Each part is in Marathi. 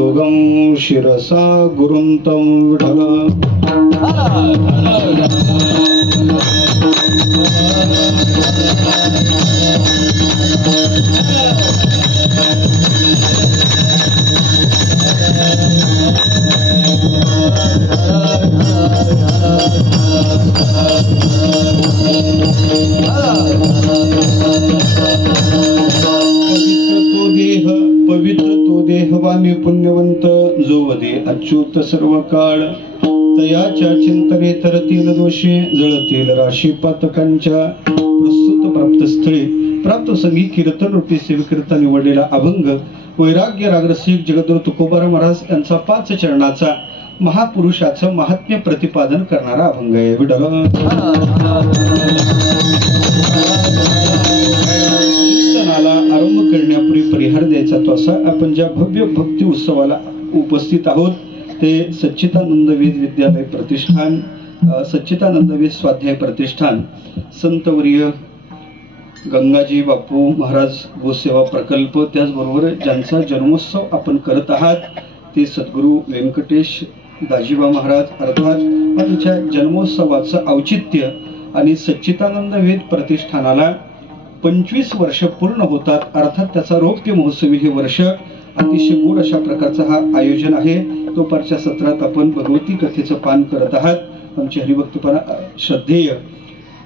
योगं शिरसा गुरुंतं विठल पवित्र तो देहवानी पुण्यवंत जो वदे अच्युत सर्व काळ तयाच्या चिंतने तरतील दोषे जळतील राशी पातकांच्या प्रस्तुत प्राप्त स्थळी प्राप्त संगी कीर्तन रूपी सेवकीर्ता निवडलेला अभंग वैराग्य रागरसिक जगद्गुरु तुकोबाराम महाराज यांचा 5 चरणाचा महापुरुषाचं महात्म्य प्रतिपादन करणारा अभंग आहे. विठ्ठल कीर्तनाला आरंभ करण्यापूर्वी परिहार द्यायचा तो असा, आपण ज्या भव्य भक्ती उत्सवाला उपस्थित आहोत ते सच्चिदानंद वेद विद्यालय प्रतिष्ठान, सच्चिदानंद वेद स्वाध्याय प्रतिष्ठान, संतवर्य गंगाजी बापू महाराज गोसेवा प्रकल्प, त्याचबरोबर ज्यांचा जन्मोत्सव आपण करत आहात ते सद्गुरू व्यंकटेश दाजीबा महाराज, अर्थात त्यांच्या जन्मोत्सवाचं औचित्य आणि सच्चिदानंद वेद प्रतिष्ठानाला 25 वर्ष पूर्ण होतात, अर्थात त्याचा रौप्य महोत्सवी हे वर्ष. अतिशय गोड अशा प्रकारचा हा आयोजन आहे. दुपारच्या सत्रात आपण भगवती कथेचं पान करत आहात. आमचे हरिभक्तपणा श्रद्धेय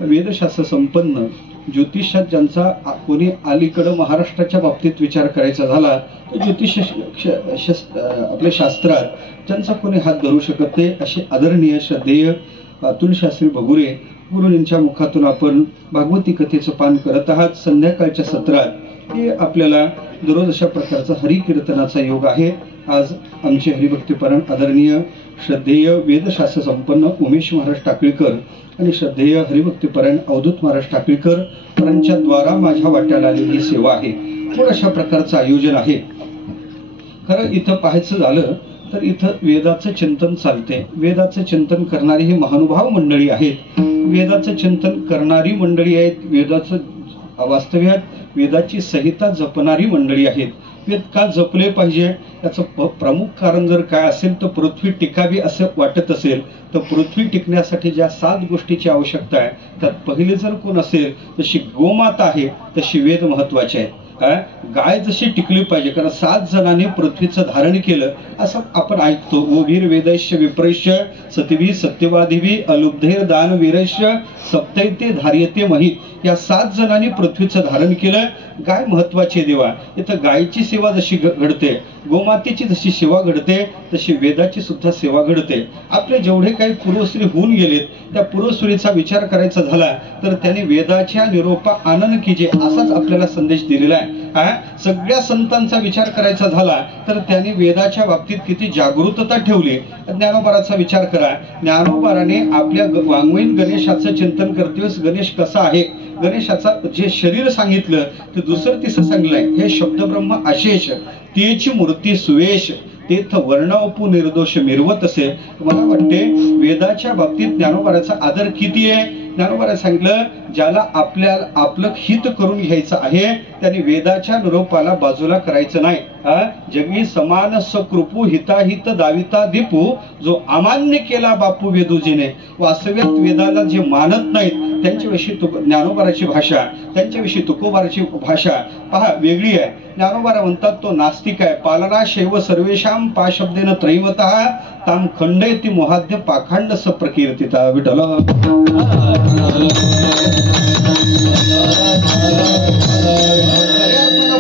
वेदशास्त्र संपन्न ज्योतिषात ज्यांचा कोणी अलीकडं महाराष्ट्राच्या बाबतीत विचार करायचा झाला तर ज्योतिष आपल्या शास्त्रात ज्यांचा कोणी हात धरू शकत नाही असे आदरणीय श्रद्धेय अतुल शास्त्री भगुरे गुरुजींच्या मुखातून आपण भागवती कथेचं पान करत आहात. संध्याकाळच्या सत्रात हे आपल्याला दररोज अशा प्रकारचा हरिकीर्तनाचा योग आहे. आज आमचे हरिभक्तीपरायण आदरणीय श्रद्धेय वेदशास्त्र संपन्न उमेश महाराज टाकळीकर आणि श्रद्धेय हरिभक्तीपरायण अवधूत महाराज टाकळीकर यांच्या द्वारा माझ्या वाट्याला आलेली सेवा आहे. थोडं अशा प्रकारचं आयोजन आहे. खरं इथं पाहायचं झालं तर इथं वेदाचं चिंतन चालते. वेदाचं चिंतन करणारी ही महानुभाव मंडळी आहेत. वेदाचं चिंतन करणारी मंडळी आहेत. वेदाचं वास्तव्यात वेदाची संहिता जपणारी मंडळी आहेत. वेद का जपले पाहिजे याचं प्रमुख कारण जर काय असेल तर पृथ्वी टिकावी असं वाटत असेल तर पृथ्वी टिकण्यासाठी ज्या 7 गोष्टीची आवश्यकता आहे त्यात पहिले जर कोण असेल तशी गोमाता आहे तशी वेद महत्वाचे आहेत. गाय जशी टिकली पाहिजे कारण 7 जणांनी पृथ्वीचं धारण केलं असं आपण ऐकतो. ओ वीर वेदैश्य विप्रैश्य सतिवी सत्यवादिवी अलुब्धैर दान वीरैश्य सप्तैते धार्यते महित या 7 जणांनी पृथ्वीचं धारण केलं. गाय महत्वाची देवा. इथं गायची सेवा जशी घडते, गोमातेची जशी सेवा घडते तशी वेदाची सुद्धा सेवा घडते. आपले जेवढे काही पूर्वसुरी होऊन गेलेत त्या पूर्वसुरीचा विचार करायचा झाला तर त्यांनी वेदाच्या निरोपा आनन कीजे असाच आपल्याला संदेश दिलेला आहे. सगळ्या संतांचा विचार करायचा झाला तर त्यांनी वेदाच्या बाबतीत किती जागृतता ठेवली. ज्ञानोबाराचा विचार करा. ज्ञानोबाराने आपल्या वाङ्मयीन गणेशाचं चिंतन करतेवेळेस गणेश कसा आहे, गणेशाचा जे शरीर सांगितलं ते दुसरं तिसरं सांगितलंय. हे शब्दब्रह्म अशेष तेची मूर्ती सुवेश तेथ वर्णवपू निर्दोष मिरवत असे. मला वाटते वेदाच्या बाबतीत ज्ञानोबाराचा आदर किती आहे. ज्ञानोबाराने सांगितलं ज्याला आपलं हित करून घ्यायचं आहे त्यांनी वेदाच्या निरोपाला बाजूला करायचं नाही. जगी समान सकृपू हिताहित दाविता दीपू जो अमान्य केला बापू वेदूजीने. वास्तव्यात वेदाला जे मानत नाहीत त्यांच्याविषयी ज्ञानोबाराची भाषा, त्यांच्याविषयी तुकोबाराची भाषा पहा वेगळी आहे. ज्ञानोबारा म्हणतात तो नास्तिक आहे. पालना शैव सर्वेशाम पा शब्देन त्रैवतः ताम खंडयति मोहाद्य पाखंड सप्रकीर्तिता. विठ्ठल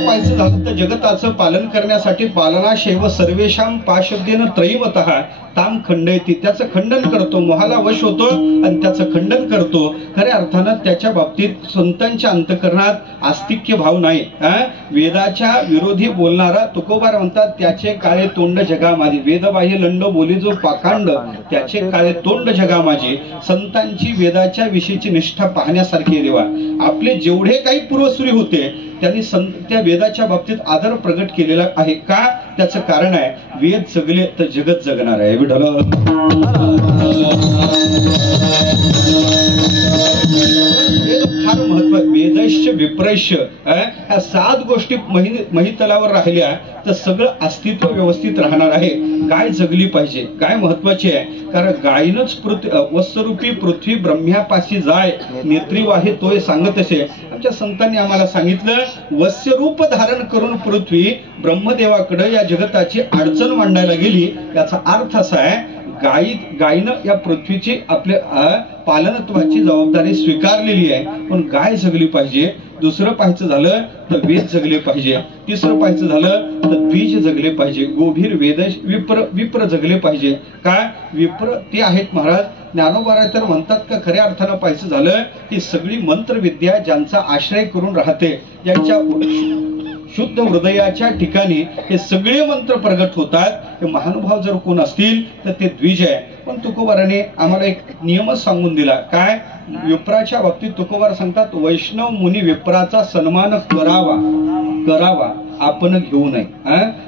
पाहायचं झालं तर जगताचं पालन करण्यासाठी पालना शैव सर्वेशाम पा शब्देन त्रैवतः ताम खंडयति त्याचं खंडन करतो, मोहाला वश होतो आणि त्याचं खंडन करतो. खऱ्या अर्थानं त्याच्या बाबतीत संतांच्या अंतकरणात आस्तिक्य भाव नाही. वेदाच्या विरोधी बोलणारा तुकोबार म्हणतात त्याचे काळे तोंड जगा माझी. वेदबाह्य लंड बोली जो पाखांड त्याचे काळे तोंड जगा माझी. संतांची वेदाच्या विषयीची निष्ठा पाहण्यासारखी देवा. आपले जेवढे काही पूर्वसुरी होते त्यांनी त्या वेदाच्या बाबतीत आदर प्रगट केलेला आहे. का त्याचं कारण आहे वेद जगले तर जगत जगणार आहे. विठ्ठल वेद फार महत्व. वेदैश्य विप्रैश्य ह्या 7 गोष्टी महितलावर राहिल्या तर सगळं अस्तित्व व्यवस्थित राहणार आहे. गाय जगली पाहिजे. गाय महत्वाची आहे, कारण गायीनच वत्सरूपी पृथ्वी ब्रह्म्यापाशी जाय नेत्री वाहे तोय सांगत असे. आमच्या संतांनी आम्हाला सांगितलं, वत्स्यरूप धारण करून पृथ्वी ब्रह्मदेवाकडे या जगताची अडचण मांडायला गेली. याचा अर्थ असा आहे, गायीनं या पृथ्वीची आपल्या पालनत्वाची जबाबदारी स्वीकारलेली आहे. पण गाय जगली पाहिजे. दुसरं पाहायचं झालं तर वेद जगले पाहिजे. तिसरं पाहायचं झालं तर द्विज जगले पाहिजे. गोभीर वेद विप्र जगले पाहिजे. काय विप्र ते आहेत महाराज. ज्ञानोबा तर म्हणतात का, खऱ्या अर्थानं पाहायचं झालं की सगळी मंत्रविद्या ज्यांचा आश्रय करून राहते, ज्यांच्या शुद्ध हृदयाच्या ठिकाणी हे सगळे मंत्र प्रगट होतात. हे महानुभाव जर कोण असतील तर ते द्विज आहे. पण तुकोबाराने आम्हाला एक नियमच सांगून दिला. काय? विप्राच्या बाबतीत तुकोबार सांगतात, वैष्णव मुनी विप्राचा सन्मान करावा आपण घेऊ नये.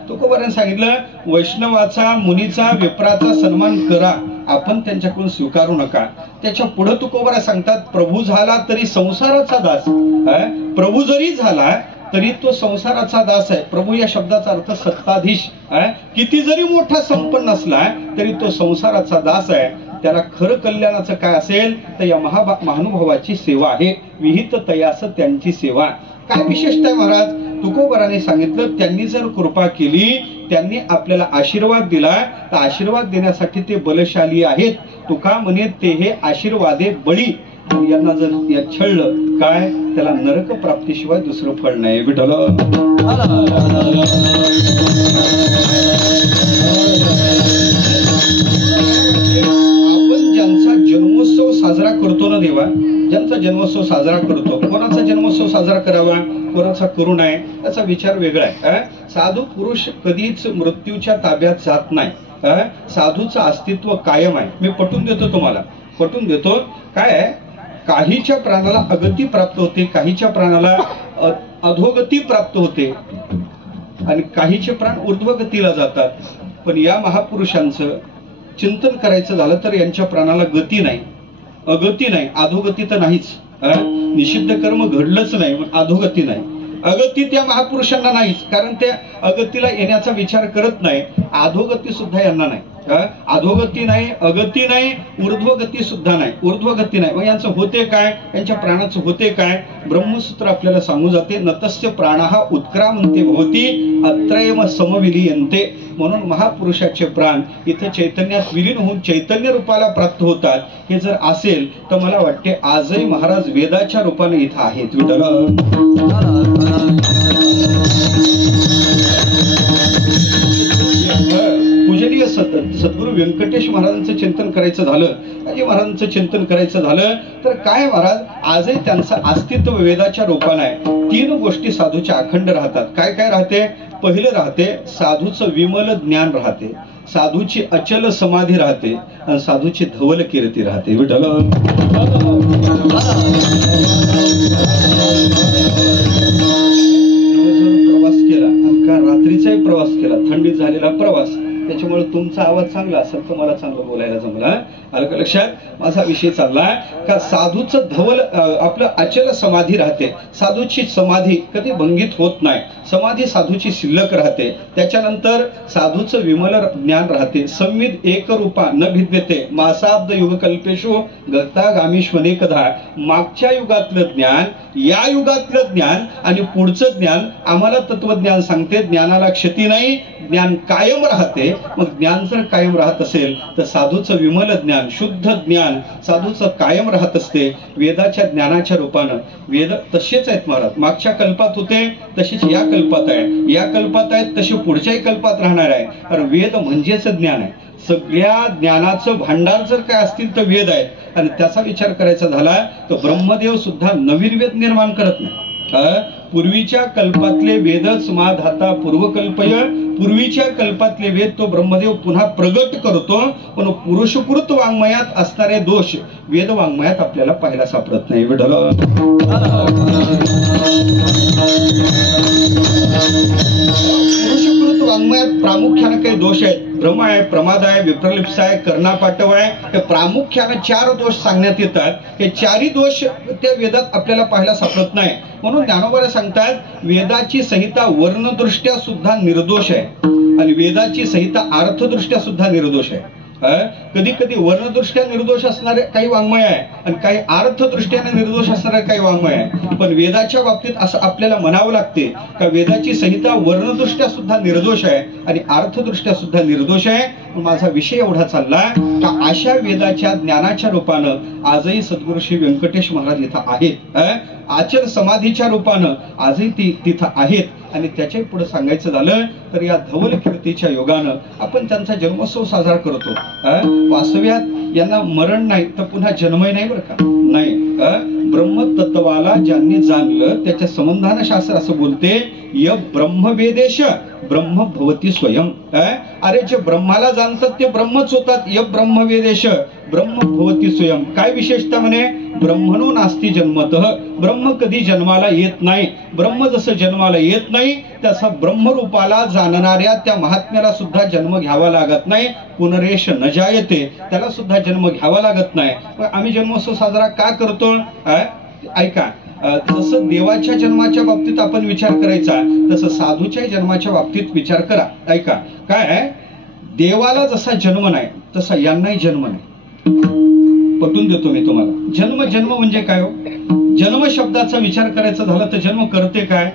तुकोबाराने सांगितलं, वैष्णवाचा मुनीचा विप्राचा सन्मान करा, आपण त्यांच्याकडून स्वीकारू नका. त्याच्या पुढे तुकोबारा सांगतात, प्रभू झाला तरी संसाराचा दास. प्रभू जरी झाला तरी तो संसाराचा दास आहे. प्रभू या शब्दाचा अर्थ सत्ताधीश. किती जरी मोठा संपन्न असला तरी तो संसाराचा दास आहे. त्याला खरं कल्याणाचं काय असेल तर या महानुभावाची सेवा आहे. विहित तयास त्यांची सेवा. काय विशेषता आहे महाराज? तुकोबाराने सांगितलं, त्यांनी जर कृपा केली, त्यांनी आपल्याला आशीर्वाद दिला तर आशीर्वाद देण्यासाठी ते बलशाली आहेत. तुका म्हणे ते हे आशीर्वादे बळी. यांना जर या छळलं काय, त्याला नरक प्राप्तीशिवाय दुसरं फळ नाही. विठ्ठल आपण ज्यांचा जन्मोत्सव साजरा करतो ना देवा, ज्यांचा जन्मोत्सव साजरा करतो, कोणाचा जन्मोत्सव साजरा करावा, कोणाचा करू नये, त्याचा विचार वेगळा आहे. साधू पुरुष कधीच मृत्यूच्या ताब्यात जात नाही. साधूचं अस्तित्व कायम आहे. मी पटवून देतो तुम्हाला, पटवून देतो. काय आहे, काहीच्या प्राणाला अगती प्राप्त होते, काहीच्या प्राणाला अधोगती प्राप्त होते आणि काहीचे प्राण ऊर्ध्वगतीला जातात. पण या महापुरुषांचं चिंतन करायचं झालं तर यांच्या प्राणाला गती नाही, अगती नाही, अधोगती तर नाहीच. निषिद्ध कर्म घडलंच नाही, पण अधोगती नाही, अगती त्या महापुरुषांना नाहीच. कारण त्या अगतीला येण्याचा विचार करत नाही. अधोगती सुद्धा यांना नाही. अधोगती नाही, अगती नाही, ऊर्ध्वगती सुद्धा नाही, ऊर्ध्वगती नाही. मग यांचं होते काय, यांच्या प्राणाचं होते काय? ब्रह्मसूत्र आपल्याला सांगू जाते, नतस्य प्राणः उत्क्रामन्ते भवति अत्रयम समविलीयन्ते. म्हणून महापुरुषाचे प्राण इथं चैतन्यात विलीन होऊन चैतन्य रूपाला प्राप्त होतात. हे जर असेल तर मला वाटते आजही महाराज वेदाच्या रूपाने इथं आहेत. पूजनीय सद्गुरू व्यंकटेश महाराजांचं चिंतन करायचं झालं, अजय महाराजांचं चिंतन करायचं झालं तर काय महाराज, आजही त्यांचं अस्तित्व वेदाच्या रूपाने आहे. 3 गोष्टी साधूच्या अखंड राहतात. काय काय राहते? पहिलं राहते साधूचं विमल ज्ञान राहते, साधूची अचल समाधी राहते आणि साधूची धवल कीर्ती राहते. विठ्ठल प्रवास केला, रात्रीचाही प्रवास केला, थंडीत झालेला प्रवास, त्याच्यामुळे तुमचा आवाज चांगला असेल तर मला चांगलं बोलायला जमला. आलं का लक्षात? माझा विषय चालला का साधूचं धवल आपलं अचल समाधी राहते. साधूची समाधी कधी भंगित होत नाही, समाधी साधूची शिल्लक राहते. त्याच्यानंतर साधूचं विमल ज्ञान राहते. संविद एकरूपा न भिद्यते मासाब्द युगकल्पेषु गतागामीष्वनेकधा. मागच्या युगातलं ज्ञान, या युगातलं ज्ञान आणि पुढचं ज्ञान आम्हाला तत्वज्ञान सांगते. ज्ञानाला क्षती नाही, ज्ञान कायम राहते. मग ज्ञान जर कायम राहत असेल तर साधूचं विमल ज्ञान, शुद्ध ज्ञान साधूचं कायम राहत असते. वेदाच्या ज्ञानाच्या रूपानं वेद तसेच आहेत महाराज. मागच्या कल्पात होते तशीच या कल्पात आहे, या कल्पात आहेत तशी पुढच्याही कल्पात राहणार आहे. कारण वेद म्हणजेच ज्ञान आहे. सगळ्या ज्ञानाचं भांडार जर काय असतील तर वेद आहेत. आणि त्याचा विचार करायचा झाला तर ब्रह्मदेव सुद्धा नवीन वेद निर्माण करत नाही. पूर्वीच्या कल्पातले वेदच माधाता पूर्वकल्पय. पूर्वीच्या कल्पातले वेद तो ब्रह्मदेव पुन्हा प्रगट करतो. पण पुरुषकृत वाङ्मयात असणारे दोष वेद वाङ्मयात आपल्याला पाहायला सापडत नाही. विठ्ठल पुरुषकृत संस्कृत वाङ्मयात प्रामुख्याने काही दोष आहेत. भ्रम आहे, प्रमाद आहे, विप्रलिप्स आहे, कर्णापाटव आहे. हे प्रामुख्याने 4 दोष सांगण्यात येतात. हे 4ही दोष त्या वेदात आपल्याला पाहायला सापडत नाही. म्हणून ज्ञानोबा सांगतात वेदाची संहिता वर्णदृष्ट्या सुद्धा निर्दोष आहे आणि वेदाची संहिता अर्थदृष्ट्या सुद्धा निर्दोष आहे. कधी कधी वर्णदृष्ट्या निर्दोष असणारे काही वाङ्मय आहे आणि काही अर्थदृष्ट्याने निर्दोष असणारे काही वाङ्मय आहे. पण वेदाच्या बाबतीत असं आपल्याला म्हणावं लागते का वेदाची संहिता वर्णदृष्ट्या सुद्धा निर्दोष आहे आणि अर्थदृष्ट्या सुद्धा निर्दोष आहे. माझा विषय एवढा चालला का अशा वेदाच्या ज्ञानाच्या रूपानं आजही सद्गुरू श्री व्यंकटेश महाराज इथं आहेत. आचर समाधीच्या रूपानं आजही ती तिथं आहेत आणि त्याच्या पुढे सांगायचं झालं तर या धवल कीर्तीच्या योगानं आपण त्यांचा जन्मोत्सव साजरा करतो. वास्तव्यात यांना मरण नाही तर पुन्हा जन्मही नाही बरं का. नाही, ब्रह्मतत्वाला ज्यांनी जाणलं त्याच्या संबंधानं शास्त्र असं बोलते य ब्रह्मवेदेश ब्रह्म भवती स्वयं. अरे जे ब्रह्माला जाणतात ते ब्रह्मच होतात. य ब्रह्मवेदेश ब्रह्म भवती स्वयं. काय विशेषता म्हणे ब्रह्मणो नास्ती जन्मतः. ब्रह्म कधी जन्माला येत नाही. ब्रह्म जसं जन्माला येत नाही तसा ब्रह्मरूपाला जाणणाऱ्या त्या महात्म्याला सुद्धा जन्म घ्यावा लागत नाही. पुनरेश न जायते, त्याला सुद्धा जन्म घ्यावा लागत नाही. आम्ही जन्मोत्सव साजरा का करतो? ऐका, जसं देवाच्या जन्माच्या बाबतीत आपण विचार करायचा तसं साधूच्या जन्माच्या बाबतीत विचार करा. ऐका, काय देवाला जसा जन्म नाही तसा यांनाही जन्म नाही. पटवून देतो मी तुम्हाला. जन्म म्हणजे काय हो? जन्म शब्दाचा विचार करायचा झाला तर जन्म करते काय?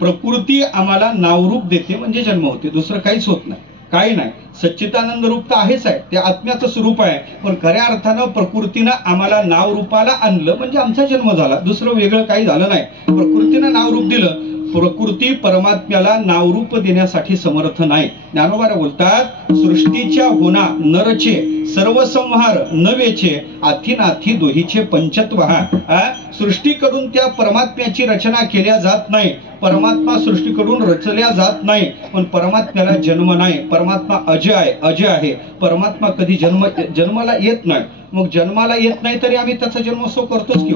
प्रकृती आम्हाला नावरूप देते म्हणजे जन्म होते. दुसरं काहीच होत नाही, काही नाही. सच्चिदानंद रूप तर आहेच आहे, ते आत्म्याचं स्वरूप आहे. पण खऱ्या अर्थानं प्रकृतीनं आम्हाला नाव रूपाला आणलं म्हणजे आमचा जन्म झाला. दुसरं वेगळं काही झालं नाही. प्रकृतीनं नाव रूप दिलं. प्रकृती परमात्म्याला नावरूप देण्यासाठी समर्थ नाही. ज्ञानोबा बोलतात सृष्टीच्या होना नरचे सर्व संहार नवेचे आथीनाथी दोहीचे पंचत्व. सृष्टीकडून त्या परमात्म्याची रचना केल्या जात नाही. परमात्मा सृष्टीकडून रचल्या जात नाही. पण परमात्म्याला जन्म नाही. परमात्मा अजय आहे. परमात्मा कधी जन्माला येत नाही. मग जन्माला येत नाही तरी आम्ही त्याचा जन्मोत्सव करतोच की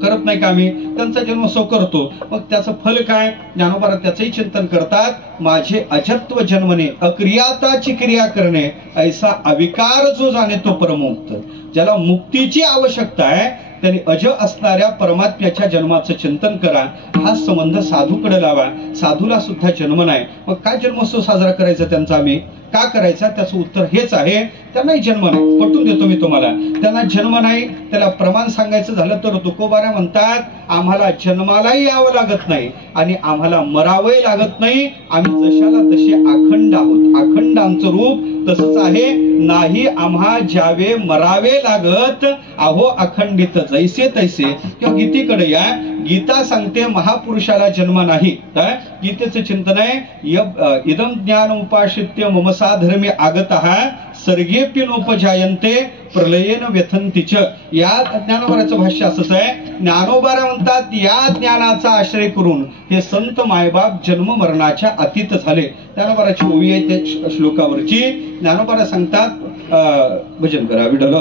करत नाही का? आम्ही त्यांचा जन्मोत्सव करतो. मग त्याचं फल काय? ज्ञानोबा त्याचंही चिंतन करतात. माझे अजत्व जन्मने अक्रियाताची क्रिया करणे ऐसा अविकार जो जाणे तो परममुक्त. ज्याला मुक्तीची आवश्यकता आहे त्यांनी अज असणाऱ्या परमात्म्याच्या जन्माचं चिंतन करा. हा संबंध साधूकडे लावा. साधूला सुद्धा जन्म नाही. मग काय जन्मोत्सव साजरा करायचा त्यांचा आम्ही का करायचा? त्याचं उत्तर हेच आहे, त्यांनाही जन्म नाही. पटवून देतो मी तुम्हाला. त्यांना जन्म नाही. त्याला प्रमाण सांगायचं झालं तर तुकोबाऱ्या म्हणतात आम्हाला जन्मालाही यावं लागत नाही आणि आम्हाला मरावंही लागत नाही. आम्ही जशाला तसे अखंड आहोत. अखंड आमचं रूप तसंच आहे. नाही आम्हा ज्यावे मरावे लागत अहो अखंडित जैसे तैसे. किंवा गीतेकडे या. गीता सांगते महापुरुषाला जन्म नाही. गीतेचं चिंतन आहे इदम ज्ञान उपाश्रित्य ममसा धर्मे आगतः सर्गेपि नोपजायन्ते प्रलयेन व्यथन्तीच. या ज्ञानोबाराचं भाष्य असंच आहे. ज्ञानोबारा म्हणतात या ज्ञानाचा आश्रय करून हे संत मायबाप जन्म मरणाच्या अतीत झाले. ज्ञानोबाराची ओवी आहे त्या श्लोकावरची. ज्ञानोबारा सांगतात भजन करा विठ्ठल.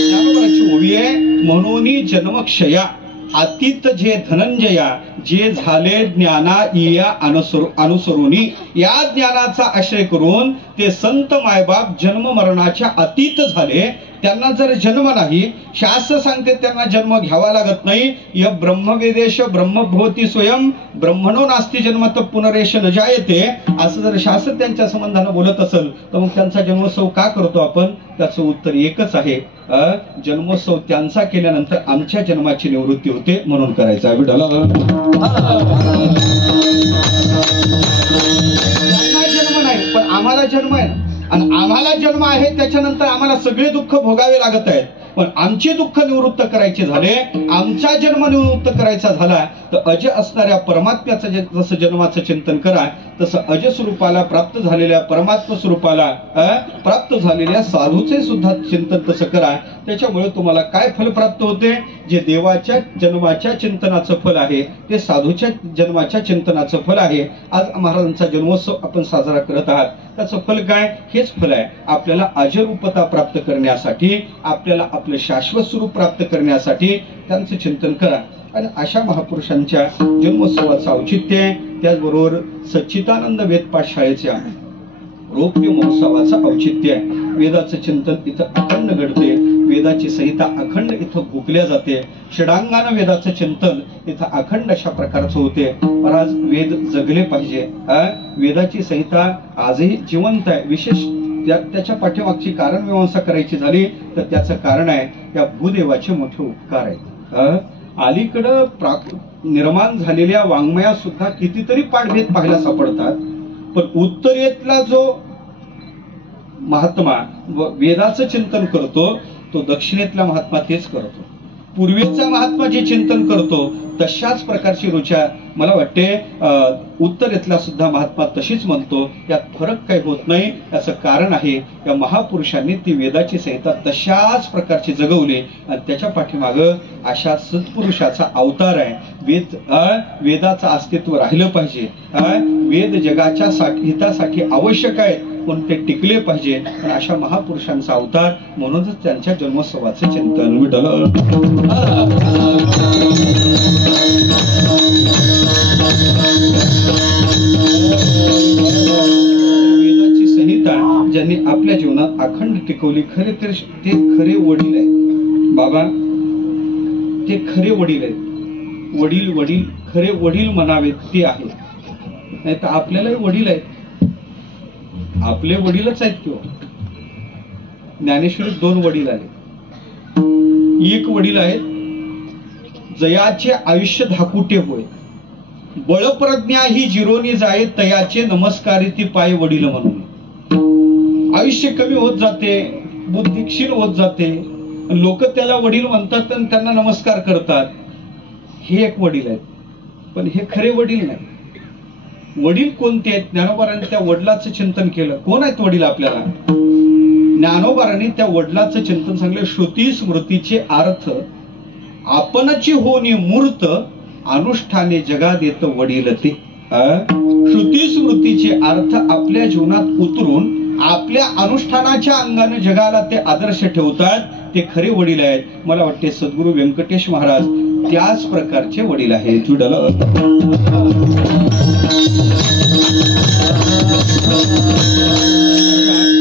ज्ञानोबाराची ओवी आहे म्हणून जन्मक्षया अतीत जे धनंजया जे झाले ज्ञाना इया अनुसरुनी. या ज्ञानाचा आश्रय करून ते संत मायबाप जन्म मरणाच्या अतीत झाले. त्यांना जर जन्म नाही, शास्त्र सांगते त्यांना जन्म घ्यावा लागत नाही. य ब्रह्मवेदेश ब्रह्मभवती स्वयं ब्रह्मणो नास्ती जन्मत पुनरेश न जायते. असं जर शास्त्र त्यांच्या संबंधानं बोलत असेल तर मग त्यांचा जन्मोत्सव का करतो आपण? त्याचं उत्तर एकच आहे, जन्मोत्सव त्यांचा केल्यानंतर आमच्या जन्माची निवृत्ती होते म्हणून करायचा. विठ्ठल जन्म नाही पण आम्हाला जन्म आहे आणि आम्हाला जन्म आहे त्याच्यानंतर आम्हाला सगळे दुःख भोगावे लागत आहेत. पण आमचे दुःख निवृत्त करायचे झाले, आमचा जन्म निवृत्त करायचा झाला तर अज असणाऱ्या परमात्म्याचं जसं जन्माचं चिंतन करा तसं अज स्वरूपाला प्राप्त झालेल्या परमात्मा स्वरूपाला प्राप्त झालेल्या साधूचे सुद्धा चिंतन तसं करा. त्याच्यामुळे तुम्हाला काय फल प्राप्त होते? जे देवाच्या जन्माच्या चिंतनाचं फल आहे ते साधूच्या जन्माच्या चिंतनाचं फल आहे. आज महाराजांचा जन्मोत्सव आपण साजरा करत आहात. त्याचं फल काय? हेच फल आहे. आपल्याला अजरूपता प्राप्त करण्यासाठी, आपल्याला आपलं शाश्वत स्वरूप प्राप्त करण्यासाठी त्यांचं चिंतन करा. आणि अशा महापुरुषांच्या जन्मोत्सवाचं औचित्य आहे. त्याचबरोबर सच्चिदानंद वेद पाठशाळेच्या रौप्य महोत्सवाचं औचित्य आहे. वेदाचं चिंतन इथं अखंड घडते. वेदाची संहिता अखंड इथं भुकल्या जाते. षडांगानं वेदाचं चिंतन इथं अखंड अशा प्रकारचं होते. महाराज वेद जगले पाहिजे. वेदाची संहिता आजही जिवंत आहे. विशेष त्याच्या पाठीमागची कारण मीमांसा करायची झाली तर त्याचं कारण आहे या भूदेवाचे मोठे उपकार आहेत. अलीकडं निर्माण झालेल्या वाङ्मयात सुद्धा कितीतरी पाठभेद पाहायला सापडतात. पण उत्तरेतला जो महात्मा वेदाचं चिंतन करतो तो दक्षिणेतला महात्मा तेच करतो. पूर्वेचा महात्मा जे चिंतन करतो तशाच प्रकारची रुचा मला वाटते उत्तरेतला सुद्धा महात्मा तशीच म्हणतो. यात फरक काही होत नाही. याचं कारण आहे या महापुरुषांनी ती वेदाची संहिता तशाच प्रकारची जगवली आणि त्याच्या पाठीमागं अशा सत्पुरुषाचा अवतार आहे. वेदाचं अस्तित्व राहिलं पाहिजे. वेद जगाच्या हितासाठी आवश्यक आहे पण ते टिकले पाहिजे. आणि अशा महापुरुषांचा अवतार म्हणूनच त्यांच्या जन्मोत्सवाचे चिंतन विठ्ठल. वेदाची संहिता ज्यांनी आपल्या जीवनात अखंड टिकवली खरे तर ते खरे वडील आहेत. बाबा ते खरे वडील आहेत. वडील वडील खरे वडील म्हणावेत ते आहेत. नाही तर आपल्यालाही वडील आहेत. आपले वडीलच आहेत किंवा ज्ञानेश्वरीत 2 वडील आले. एक वडील आहेत जयाचे आयुष्य धाकुटे होय बळप्रज्ञा ही जिरोनी जाये तयाचे नमस्कारी ती पाय वडील म्हणून. आयुष्य कमी होत जाते. बुद्धी क्षीण होत जाते. लोक त्याला वडील म्हणतात आणि त्यांना नमस्कार करतात. हे एक वडील आहेत. पण हे खरे वडील नाही. वडील कोणते आहेत? ज्ञानोबारांनी त्या वडिलाचं चिंतन केलं. कोण आहेत वडील आपल्याला? ज्ञानोबारांनी त्या वडिलाचं चिंतन सांगलं. श्रुती स्मृतीचे अर्थ आपणची होणी मूर्त अनुष्ठाने जगा देत वडील ते. श्रुती स्मृतीचे अर्थ आपल्या जीवनात उतरून आपल्या अनुष्ठानाच्या अंगाने जगाला ते आदर्श ठेवतात. ते खरे वडील आहेत. मला वाटते सद्गुरू व्यंकटेश महाराज त्याच प्रकारचे वडील आहेत.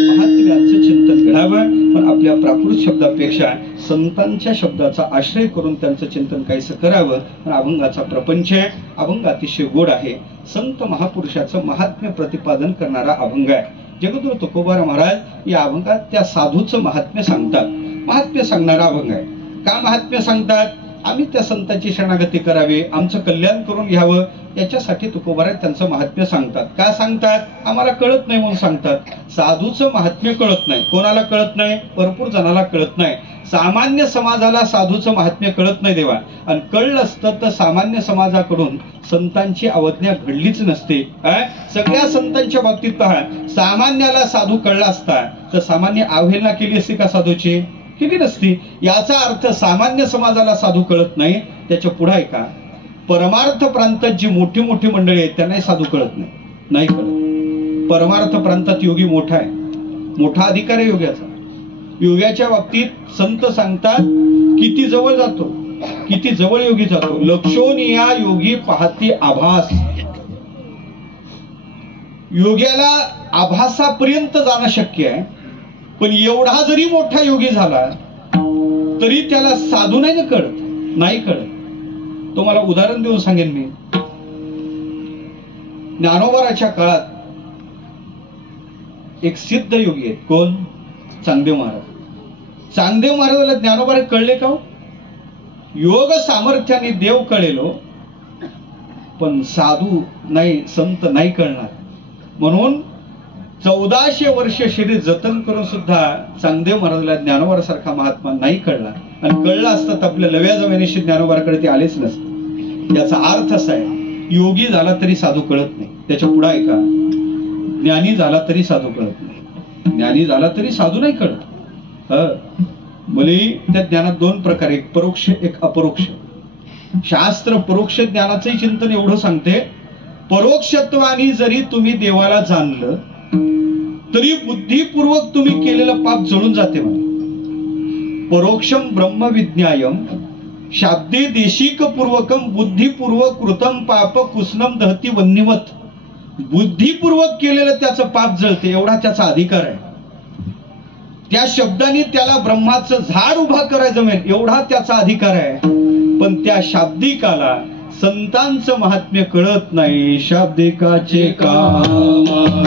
महात्म्याचं चिंतन घडावं पण आपल्या प्राकृत शब्दापेक्षा संतांच्या शब्दाचा आश्रय करून त्यांचं चिंतन काहीसं करावं. पण अभंगाचा प्रपंच आहे. अभंग अतिशय गोड आहे. संत महापुरुषाचं महात्म्य प्रतिपादन करणारा अभंग आहे. जगद्गुरु तुकोबाराय महाराज या अभंगात त्या साधूचं महात्म्य सांगतात. महात्म्य सांगणारा अभंग आहे. का महात्म्य सांगतात? आम्ही त्या संतांची शरणागती करावी, आमचं कल्याण करून घ्यावं याच्यासाठी तुकोबाराय त्यांचं महात्म्य सांगतात. का सांगतात? आम्हाला कळत नाही म्हणून सांगतात. साधूचं महात्म्य कळत नाही. कोणाला कळत नाही? भरपूर जणाला कळत नाही. सामान्य समाजाला साधूचं महात्म्य कळत नाही देवा. आणि कळलं असतं तर सामान्य समाजाकडून संतांची अवज्ञा घडलीच नसते. सगळ्या संतांच्या बाबतीत पहा, सामान्याला साधू कळला असता तर सामान्य अवहेलना केली असती का साधूची? केली नसती. याचा अर्थ सामान्य समाजाला साधू कळत नाही. त्याच्या पुढे आहे का परमार्थ प्रांतात जी मोठी मोठी मंडळी आहेत त्यांनाही साधू कळत नाही. नाही कळत. परमार्थ प्रांतात योगी मोठा आहे. मोठा अधिकार आहे योग्याचा. योग्याच्या बाबतीत संत सांगतात किती जवळ जातो, किती जवळ योगी जातो. लक्षोनिया योगी पाहती आभास. योग्याला आभासापर्यंत जाणं शक्य आहे. पण एवढा जरी मोठा योगी झाला तरी त्याला साधू नाही कळत. नाही कळत. तुम्हाला उदाहरण देऊन सांगेन मी. ज्ञानोबाराच्या काळात एक सिद्ध योगी आहेत. कोण? चांगदेव महाराज. चांगदेव महाराजाला ज्ञानोबाराय कळले का? योग सामर्थ्याने देव कळेलो पण साधू नाही, संत नाही कळणार. म्हणून 1400 वर्ष शरीर जतन करून सुद्धा चांगदेव महाराजाला ज्ञानोबारासारखा महात्मा नाही कळला. आणि कळला असता तर आपल्या लव्या जवळशी ज्ञानोबाराकडे ते आलेच नसते. याचा अर्थ असा आहे, योगी झाला तरी साधू कळत नाही. त्याच्या पुढे आहे का? ज्ञानी झाला तरी साधू कळत नाही. ज्ञानी झाला तरी साधू नाही कळत. भले त्या ज्ञानात 2 प्रकार, एक परोक्ष एक अपरोक्ष. शास्त्र परोक्ष ज्ञानाचंही चिंतन एवढं सांगते, परोक्षत्वाने जरी तुम्ही देवाला जाणलं तरी बुद्धिपूर्वक तुम्ही केलेलं पाप जळून जाते म्हणे. परोक्षम ब्रह्म विज्ञायम शाब्दे देशिक पूर्वकम बुद्धिपूर्वक कृतम पाप कुसनम दहती वन्यवत. बुद्धिपूर्वक केलेलं त्याचं पाप जळते एवढा त्याचा अधिकार आहे. त्या शब्दाने त्याला ब्रह्माचं झाड उभा करायचं जमेल एवढा त्याचा अधिकार आहे. पण त्या शाब्दिकाला संतांचं महात्म्य कळत नाही. शाब्दिकाचे काम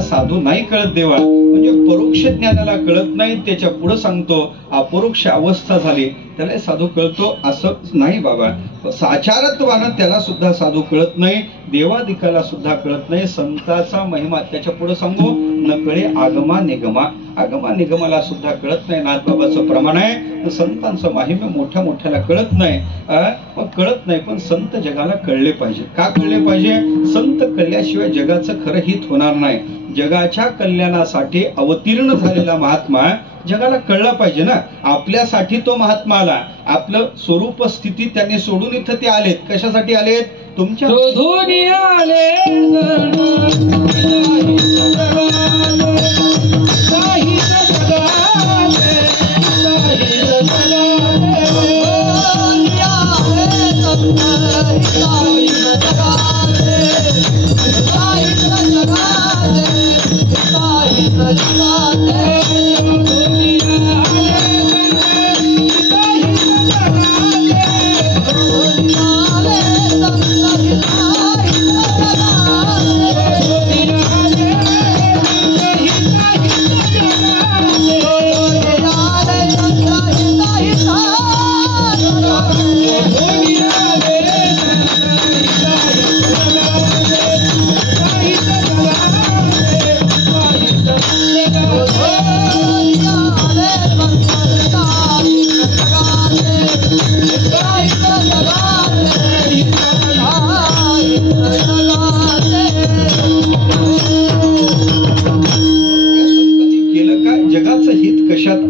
साधू नाही कळत देवा. म्हणजे परोक्ष ज्ञानाला कळत नाही. त्याच्या पुढे सांगतो अपरोक्ष अवस्था झाली त्याला साधू कळतो असं नाही बाबा. साचारत्वानं त्याला सुद्धा साधू कळत नाही. देवादिकाला सुद्धा कळत नाही. संताचा महिमा त्याच्या पुढे सांगू न कळे आगमा निगमा. आगमा निगमाला सुद्धा कळत नाही. नाथबाबाचं प्रमाण आहे. संतांचं महिमा मोठ्या मोठ्याला कळत नाही. कळत नाही पण संत जगाला कळले पाहिजे. का कळले पाहिजे? संत कळल्याशिवाय जगाचं खरं हित होणार नाही. जगाच्या कल्याणासाठी अवतीर्ण झालेला महात्मा जगाला कळला पाहिजे ना. आपल्यासाठी तो महात्मा आला. आपलं स्वरूप स्थिती त्यांनी सोडून इथं ते आलेत. कशासाठी आलेत? तुमच्या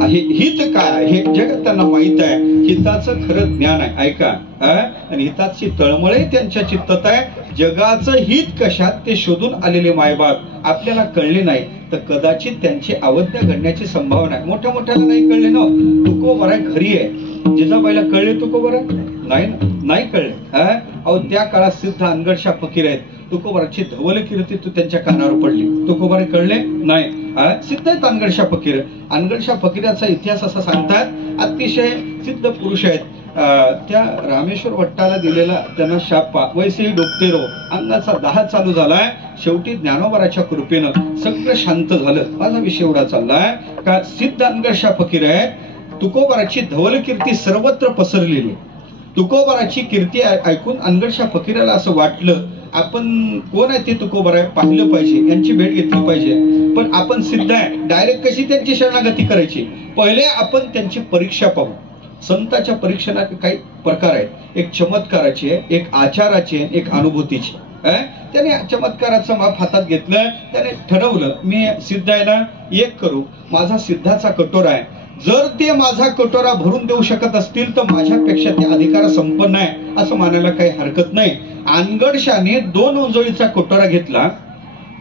हित काय आहे जगात त्यांना माहित आहे. हिताचं खरं ज्ञान आहे. ऐका आणि हिताची तळमळे त्यांच्या चित्तात आहे. जगाचं हित कशात ते शोधून आलेले मायबाप आपल्याला कळले नाही तर कदाचित त्यांची अवज्ञा घडण्याची संभावना आहे. मोठ्या मोठ्याला नाही कळले ना. तुकोबरा घरी आहे. जिजाबाईला कळले तुकोबरा नाही ना. नाही कळले. अहो त्या काळात सिद्ध अनगडशा फकीर आहेत. तुकोबराची धवल कीर्ती तू त्यांच्या कानावर पडली. तुकोबारे कळले नाही. सिद्ध आहेत अनगडशा फकीर. अनगडशा फकीराचा इतिहास असा सांगतात अतिशय सिद्ध पुरुष आहेत. त्या रामेश्वर भट्टाला दिलेला त्यांना शाप वैसे डोकतेरो अंगाचा दाह चालू झालाय. शेवटी ज्ञानोबराच्या कृपेनं सगळं शांत झालं. माझा विषय एवढा चाललाय का सिद्ध अनगडशा फकीर आहेत. तुकोबराची धवल कीर्ती सर्वत्र पसरलेली. तुकोबाराची कीर्ती ऐकून अनगडशा फकीराला असं वाटलं, आपण कोण आहे ते तुकोबारा पाहिलं पाहिजे, यांची भेट घेतली पाहिजे. पण आपण सिद्ध आहे, डायरेक्ट कशी त्यांची शरणागती करायची, पहिले आपण त्यांची परीक्षा पाहू. संतांच्या परीक्षेला काही प्रकार आहेत, एक चमत्काराचे, एक आचाराचे, एक अनुभूतीचे. त्याने चमत्काराचं माप हातात घेतलं, त्याने ठरवलं मी सिद्ध आहे ना, एक करू, माझा सिद्धाचा कटोरा आहे, जर ते माझा कटोरा भरून देऊ शकत असतील तर माझ्यापेक्षा ते अधिकार संपन्न आहे असं मानायला काही हरकत नाही. अनगडशाने 2 ओंजळीचा कटोरा घेतला,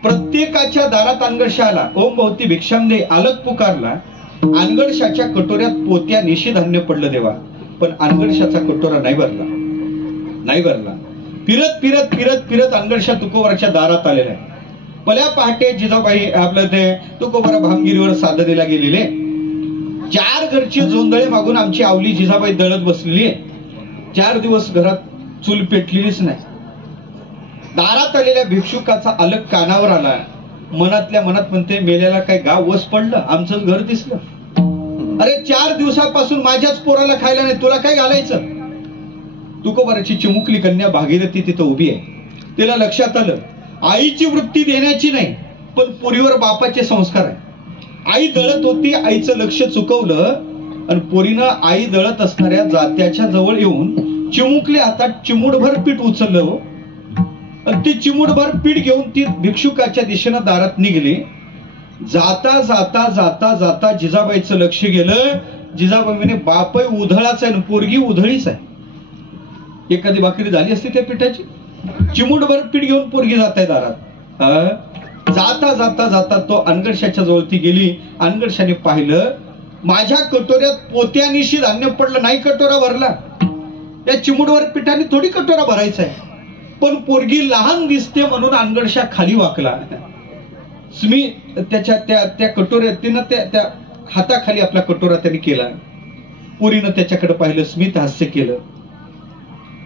प्रत्येकाच्या दारात अनगडशा आला, ओम भवती भिक्षाम दे आलत पुकारला. अनगडशाच्या कटोऱ्यात पोत्या निशी धान्य पडलं देवा, पण अनगडशाचा कटोरा नाही भरला. फिरत फिरत फिरत फिरत अनगडशा तुकोबाराच्या दारात आलेला आहे. भल्या पहाटे जिजाबाई आपलं ते तुकोबारा भामगिरीवर साधनेला गेलेले, 4 घरचे जोंधळे मागून आमची आवली जिजाबाई दळत बसलेली आहे. 4 दिवस घरात चूल पेटलेलीच नाही. दारात आलेल्या भिक्षुकाचा अलग कानावर आला, मनातल्या मनात म्हणते, मेल्याला काय गाव वस पडलं, आमचं घर दिसलं. अरे 4 दिवसापासून माझ्याच पोराला खायला नाही, तुला काय घालायचं. तुकोबाराची चिमुकली कन्या भागीरथी तिथं उभी आहे. तिला लक्षात आलं, आईची वृत्ती देण्याची नाही, पण पोरीवर बापाचे संस्कार आहे. आई दळत होती, आईचं लक्ष चुकवलं आणि पोरीनं आई दळत असणाऱ्या जात्याच्या जवळ येऊन चिमुकल्या हातात चिमूटभर पीठ उचललं आणि ती चिमूटभर पीठ घेऊन ती भिक्षुकाच्या दिशेनं दारात निघली. जाता जाता जाता जाता जिजाबाईचं लक्ष गेलं. जिजाबाई म्हणे, बाप उधळाच आहे, पोरगी उधळीच आहे. एखादी भाकरी झाली असते त्या पिठाची, चिमूटभर पीठ घेऊन पोरगी जात आहे दारात. जाता जाता जाता तो अनगडशाच्या जवळ ती गेली. अनगडशाने पाहिलं, माझ्या कटोऱ्यात पोत्यानिशी धान्य पडलं नाही, कटोरा भरला. या चिमूटभर पिठाने थोडी कटोरा भरायचा आहे, पण पोरगी लहान दिसते म्हणून अनगडशा खाली वाकला. त्याच्या त्या कटोऱ्यात तिनं त्या हाताखाली आपला कटोरा त्याने केला. पोरीनं त्याच्याकडे पाहिलं, स्मित हास्य केलं.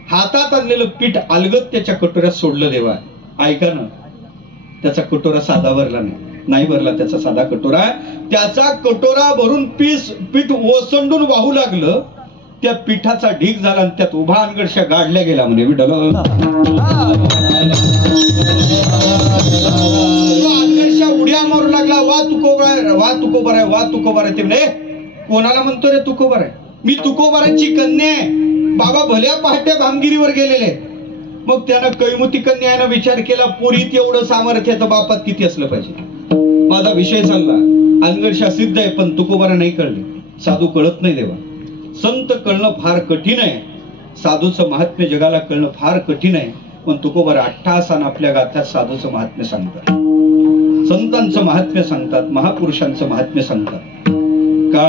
हातात आणलेलं पीठ अलगद त्याच्या कटोऱ्यात सोडलं देवा. ऐका ना, त्याचा कटोरा साधा भरला नाही भरला त्याचा साधा कटोरा. त्याचा कटोरा भरून पीठ ओसंडून वाहू लागलं. त्या पिठाचा ढीग झाला आणि त्यात उभा अनगडशा गाडल्या गेला. म्हणजे विठ्ठल अनगडशा उड्या मारू लागला, वा तुकोबारा, वा तुकोबारा, वा तुकोबारा. ते म्हणे, कोणाला म्हणतो रे तुकोबारा? मी तुकोबाराची कन्या आहे, बाबा भल्या पहाटे भामगिरीवर गेलेले. मग त्यानं कैमुती कन्यानं विचार केला, पोरीत एवढं सामर्थ्य तर बापात किती असलं पाहिजे. माझा विषय चालला, अनगडशा सिद्ध आहे पण तुकोबारा नाही कळले. साधू कळत नाही देवा. संत कळणं फार कठीण आहे, साधूचं महात्म्य जगाला कळणं फार कठीण आहे. पण तुकोबारा अट्टहासानं आपल्या गाथ्यात साधूचं महात्म्य सांगतात, संतांचं महात्म्य सांगतात, महापुरुषांचं महात्म्य सांगतात. का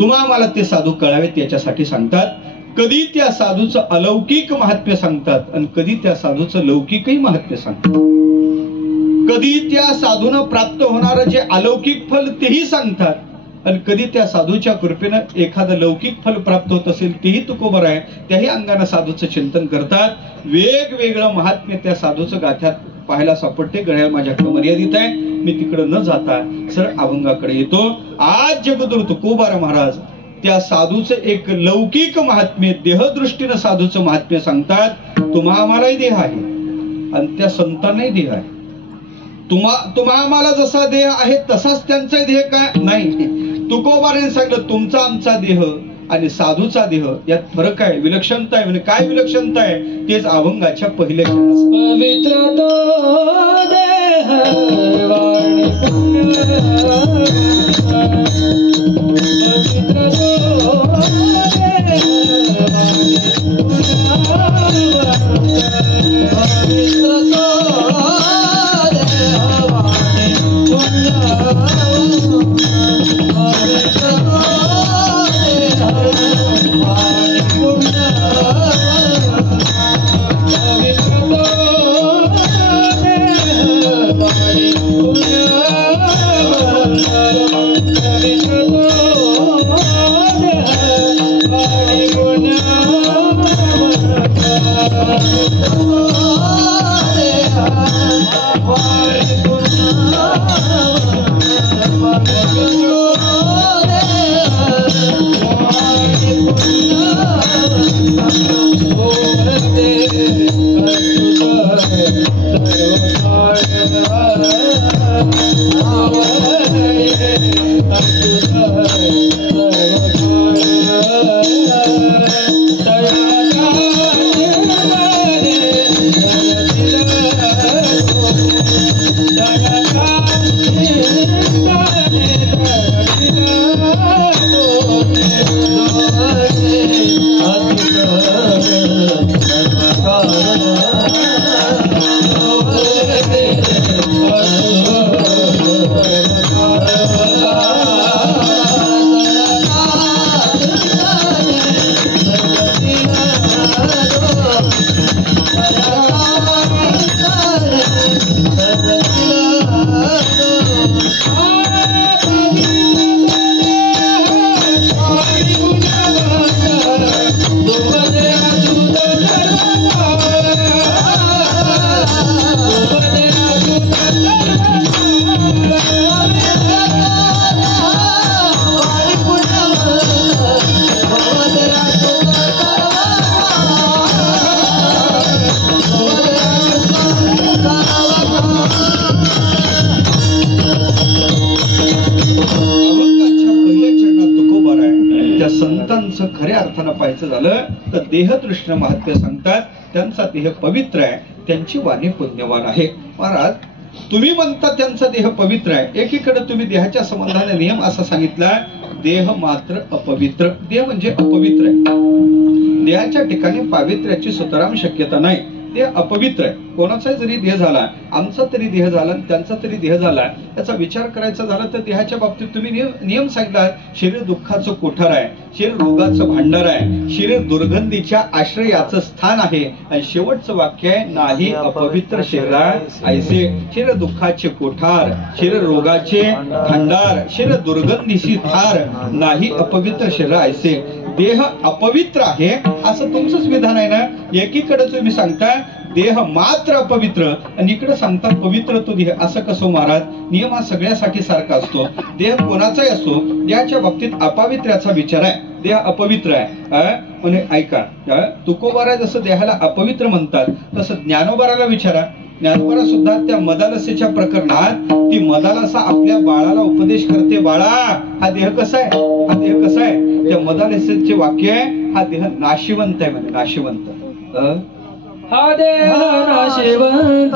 तुम्हाला ते साधू कळावेत याच्यासाठी सांगतात. कधी त्या साधूचं अलौकिक महात्म्य सांगतात आणि कधी त्या साधूचं लौकिकही महात्म्य सांगतात. कधी त्या साधूनं प्राप्त होणारं जे अलौकिक फल तेही सांगतात आणि कधी त्या साधूच्या कृपेनं एखादं लौकिक फल प्राप्त होत असेल तेही तुकोबारा आहे, त्याही अंगानं साधूचं चिंतन करतात. वेगवेगळं महात्म्य त्या साधूचं गाथ्यात पाहायला सापडते. गड्या माझ्याकडे मर्यादित आहे, मी तिकडे न जाता सर अभंगाकडे येतो. आज जगद्गुरु तुकोबारा महाराज त्या साधूचं एक लौकिक महात्म्य, देहदृष्टीनं साधूचं महात्म्य सांगतात. तुम्हालाही देह आहे आणि त्या संतांनाही देह आहे. तुम्हाला जसा देह आहे तसाच त्यांचा देह काय नाही. तुकोबाराने सांगितलं, तुमचा आमचा देह आणि साधूचा देह यात फरक आहे, विलक्षणता आहे. म्हणजे काय विलक्षणता आहे तेच अभंगाच्या पहिल्या पवित्र तो देह वाणी पवित्र तो देह अर्थानं पाहायचं झालं तर देहतृष्ण महात्म्य सांगतात त्यांचा देह पवित्र आहे, त्यांची वाणी पुण्यवान आहे. महाराज तुम्ही म्हणता त्यांचा देह पवित्र आहे, एकीकडे तुम्ही देहाच्या संबंधाने नियम असा सांगितला देह मात्र अपवित्र. देह म्हणजे अपवित्र आहे, देहाच्या ठिकाणी पावित्र्याची सुतराम शक्यता नाही, ते अपवित्र आहे. कोणाचा जरी देह झाला, आमचा तरी देह झाला, त्यांचा तरी देह झाला, याचा विचार करायचा झाला तर देहाच्या बाबतीत तुम्ही नियम सांगितला. शरीर दुःखाचं कोठार आहे, शरीर रोगाचं भांडार आहे, शरीर दुर्गंधीच्या आश्रयाचं स्थान आहे. आणि शेवटचं वाक्य आहे नाही अपवित्र शरीरा ऐसे. शरीर दुःखाचे कोठार, शरीर रोगाचे भांडार, शरीर दुर्गंधीची थार, नाही अपवित्र शरीरा ऐसे. देह अपवित्र आहे असं तुमचंच विधान आहे ना. एकीकडे तुम्ही सांगता देह मात्र अपवित्र आणि इकडे सांगता पवित्र तो देह. असं कसं महाराज? नियम हा सगळ्यासाठी सारखा असतो, देह कोणाचाही असतो. याच्या बाबतीत अपवित्र्याचा विचार आहे, देह अपवित्र आहे. म्हणजे ऐका, तुकोबारा जसं देहाला अपवित्र म्हणतात तसं ज्ञानोबाराला विचारा. ज्ञानोबारा सुद्धा त्या मदालसेच्या प्रकरणात ती मदालसा आपल्या बाळाला उपदेश करते, बाळा हा देह कसा आहे, हा देह कसा आहे. त्या मदालसेचे वाक्य आहे हा देह नाशिवंत आहे, म्हणजे नाशिवंत. हा देह नाशिवंत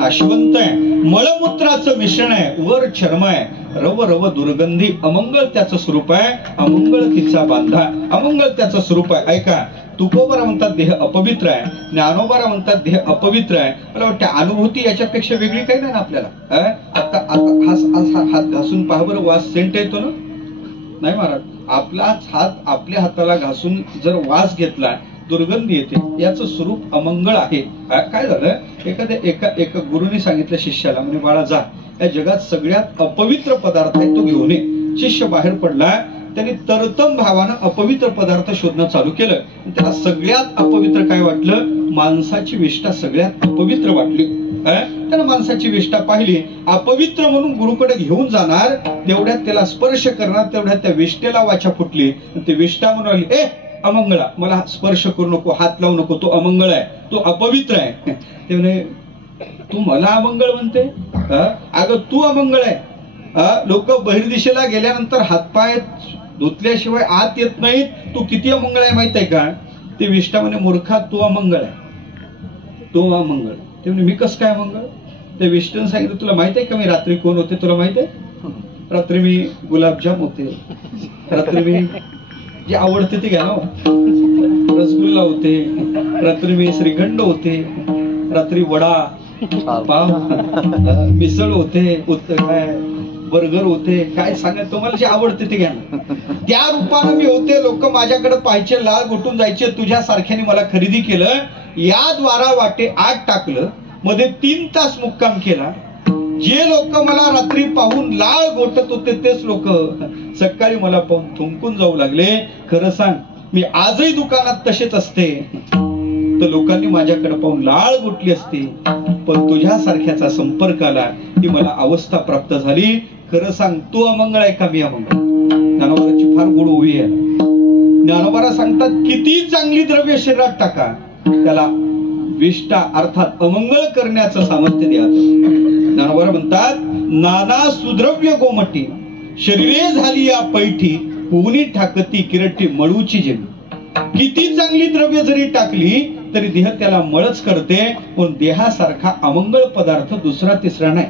नाशवंत आहे, मळमूत्राचं मिश्रण आहे, वर चर्म आहे, रव रव दुर्गंधी, अमंगळ त्याचं स्वरूप आहे, अमंगळ तिचा बांधा, अमंगळ त्याचं स्वरूप आहे. ऐका, तुकोबारा म्हणतात देह अपवित्र आहे, ज्ञानोबारा म्हणतात देह अपवित्र आहे. मला वाटतं अनुभूती याच्यापेक्षा वेगळी काही नाही ना आपल्याला. आता हात घासून पहा बरं, वास सेंट येतो ना? नाही महाराज, आपलाच हात आपल्या हाताला घासून जर वास घेतला दुर्गंधी येते, याचं स्वरूप अमंगळ आहे. काय झालं, एका गुरुने सांगितलं शिष्याला, म्हणजे बाळा जा, या जगात सगळ्यात अपवित्र पदार्थ आहे तो घेऊन ये. शिष्य बाहेर पडला, त्यांनी तरतम भावानं अपवित्र पदार्थ शोधणं चालू केलं. त्याला सगळ्यात अपवित्र काय वाटलं? माणसाची विष्ठा सगळ्यात अपवित्र वाटली. त्यानं माणसाची विष्ठा पाहिली, अपवित्र म्हणून गुरुकडे घेऊन जाणार, तेवढ्यात त्याला स्पर्श करणार, तेवढ्यात त्या विष्ठेला वाचा फुटली. ते विष्ठा म्हणून ए अमंगळा, मला स्पर्श करू नको, हात लावू नको, तो अमंगळ आहे, तो अपवित्र आहे. ते म्हणे तू मला अमंगळ म्हणते? अगं तू अमंगळ आहे. लोक बहिर्दिशेला गेल्यानंतर हातपाय धुतल्याशिवाय आत येत नाहीत, तू किती अमंगळ आहे माहित आहे का? ते विष्ठा म्हणे मूर्खा, तू अमंगळ आहे, तो अमंगळ. ते म्हणे मी कस काय अमंगळ? ते विष्णूने सांगितलं, तुला माहित आहे का मी रात्री कोण होते? तुला माहित आहे? रात्री मी गुलाबजाम होते, रात्री मी जे आवडते ते घ्या ना, रसगुल्ला होते, रात्री मी श्रीखंड होते, रात्री वडा पाव मिसळ होते, काय बर्गर होते, काय सांगा तुम्हाला जे आवडते ते घ्या ना. त्या रूपानं मी होते, लोक माझ्याकडे पाहायचे, लाळ गोटून जायचे, तुझ्या सारख्याने मला खरेदी केलं, या द्वारा वाटे आत टाकलं, मध्ये 3 तास मुक्काम केला. जे लोक मला रात्री पाहून लाळ गोटत होते तेच लोक सकाळी मला पाहून थुंकून जाऊ लागले. खरं सांग, मी आजही दुकानात तसेच असते तर लोकांनी माझ्याकडे पाहून लाळ गुटली असती, पण तुझ्यासारख्याचा संपर्क आला की मला अवस्था प्राप्त झाली. खरं सांग, तू अमंगळ आहे का मी अमंगळ? ज्ञानोबाची फार गोड ओवी आहे. ज्ञानोबाला सांगतात किती चांगली द्रव्य शरीरात टाका, त्याला विष्टा अर्थात अमंगळ करण्याचं सामर्थ्य द्या. ज्ञानोबा म्हणतात नाना सुद्रव्य गोमटी शरीरे झाली या पैठी होऊनी ठाकती किरटी मळूची जेवी. किती चांगली द्रव्य जरी टाकली तरी देह त्याला मळच करते, पण देहासारखा अमंगळ पदार्थ दुसरा तिसरा नाही.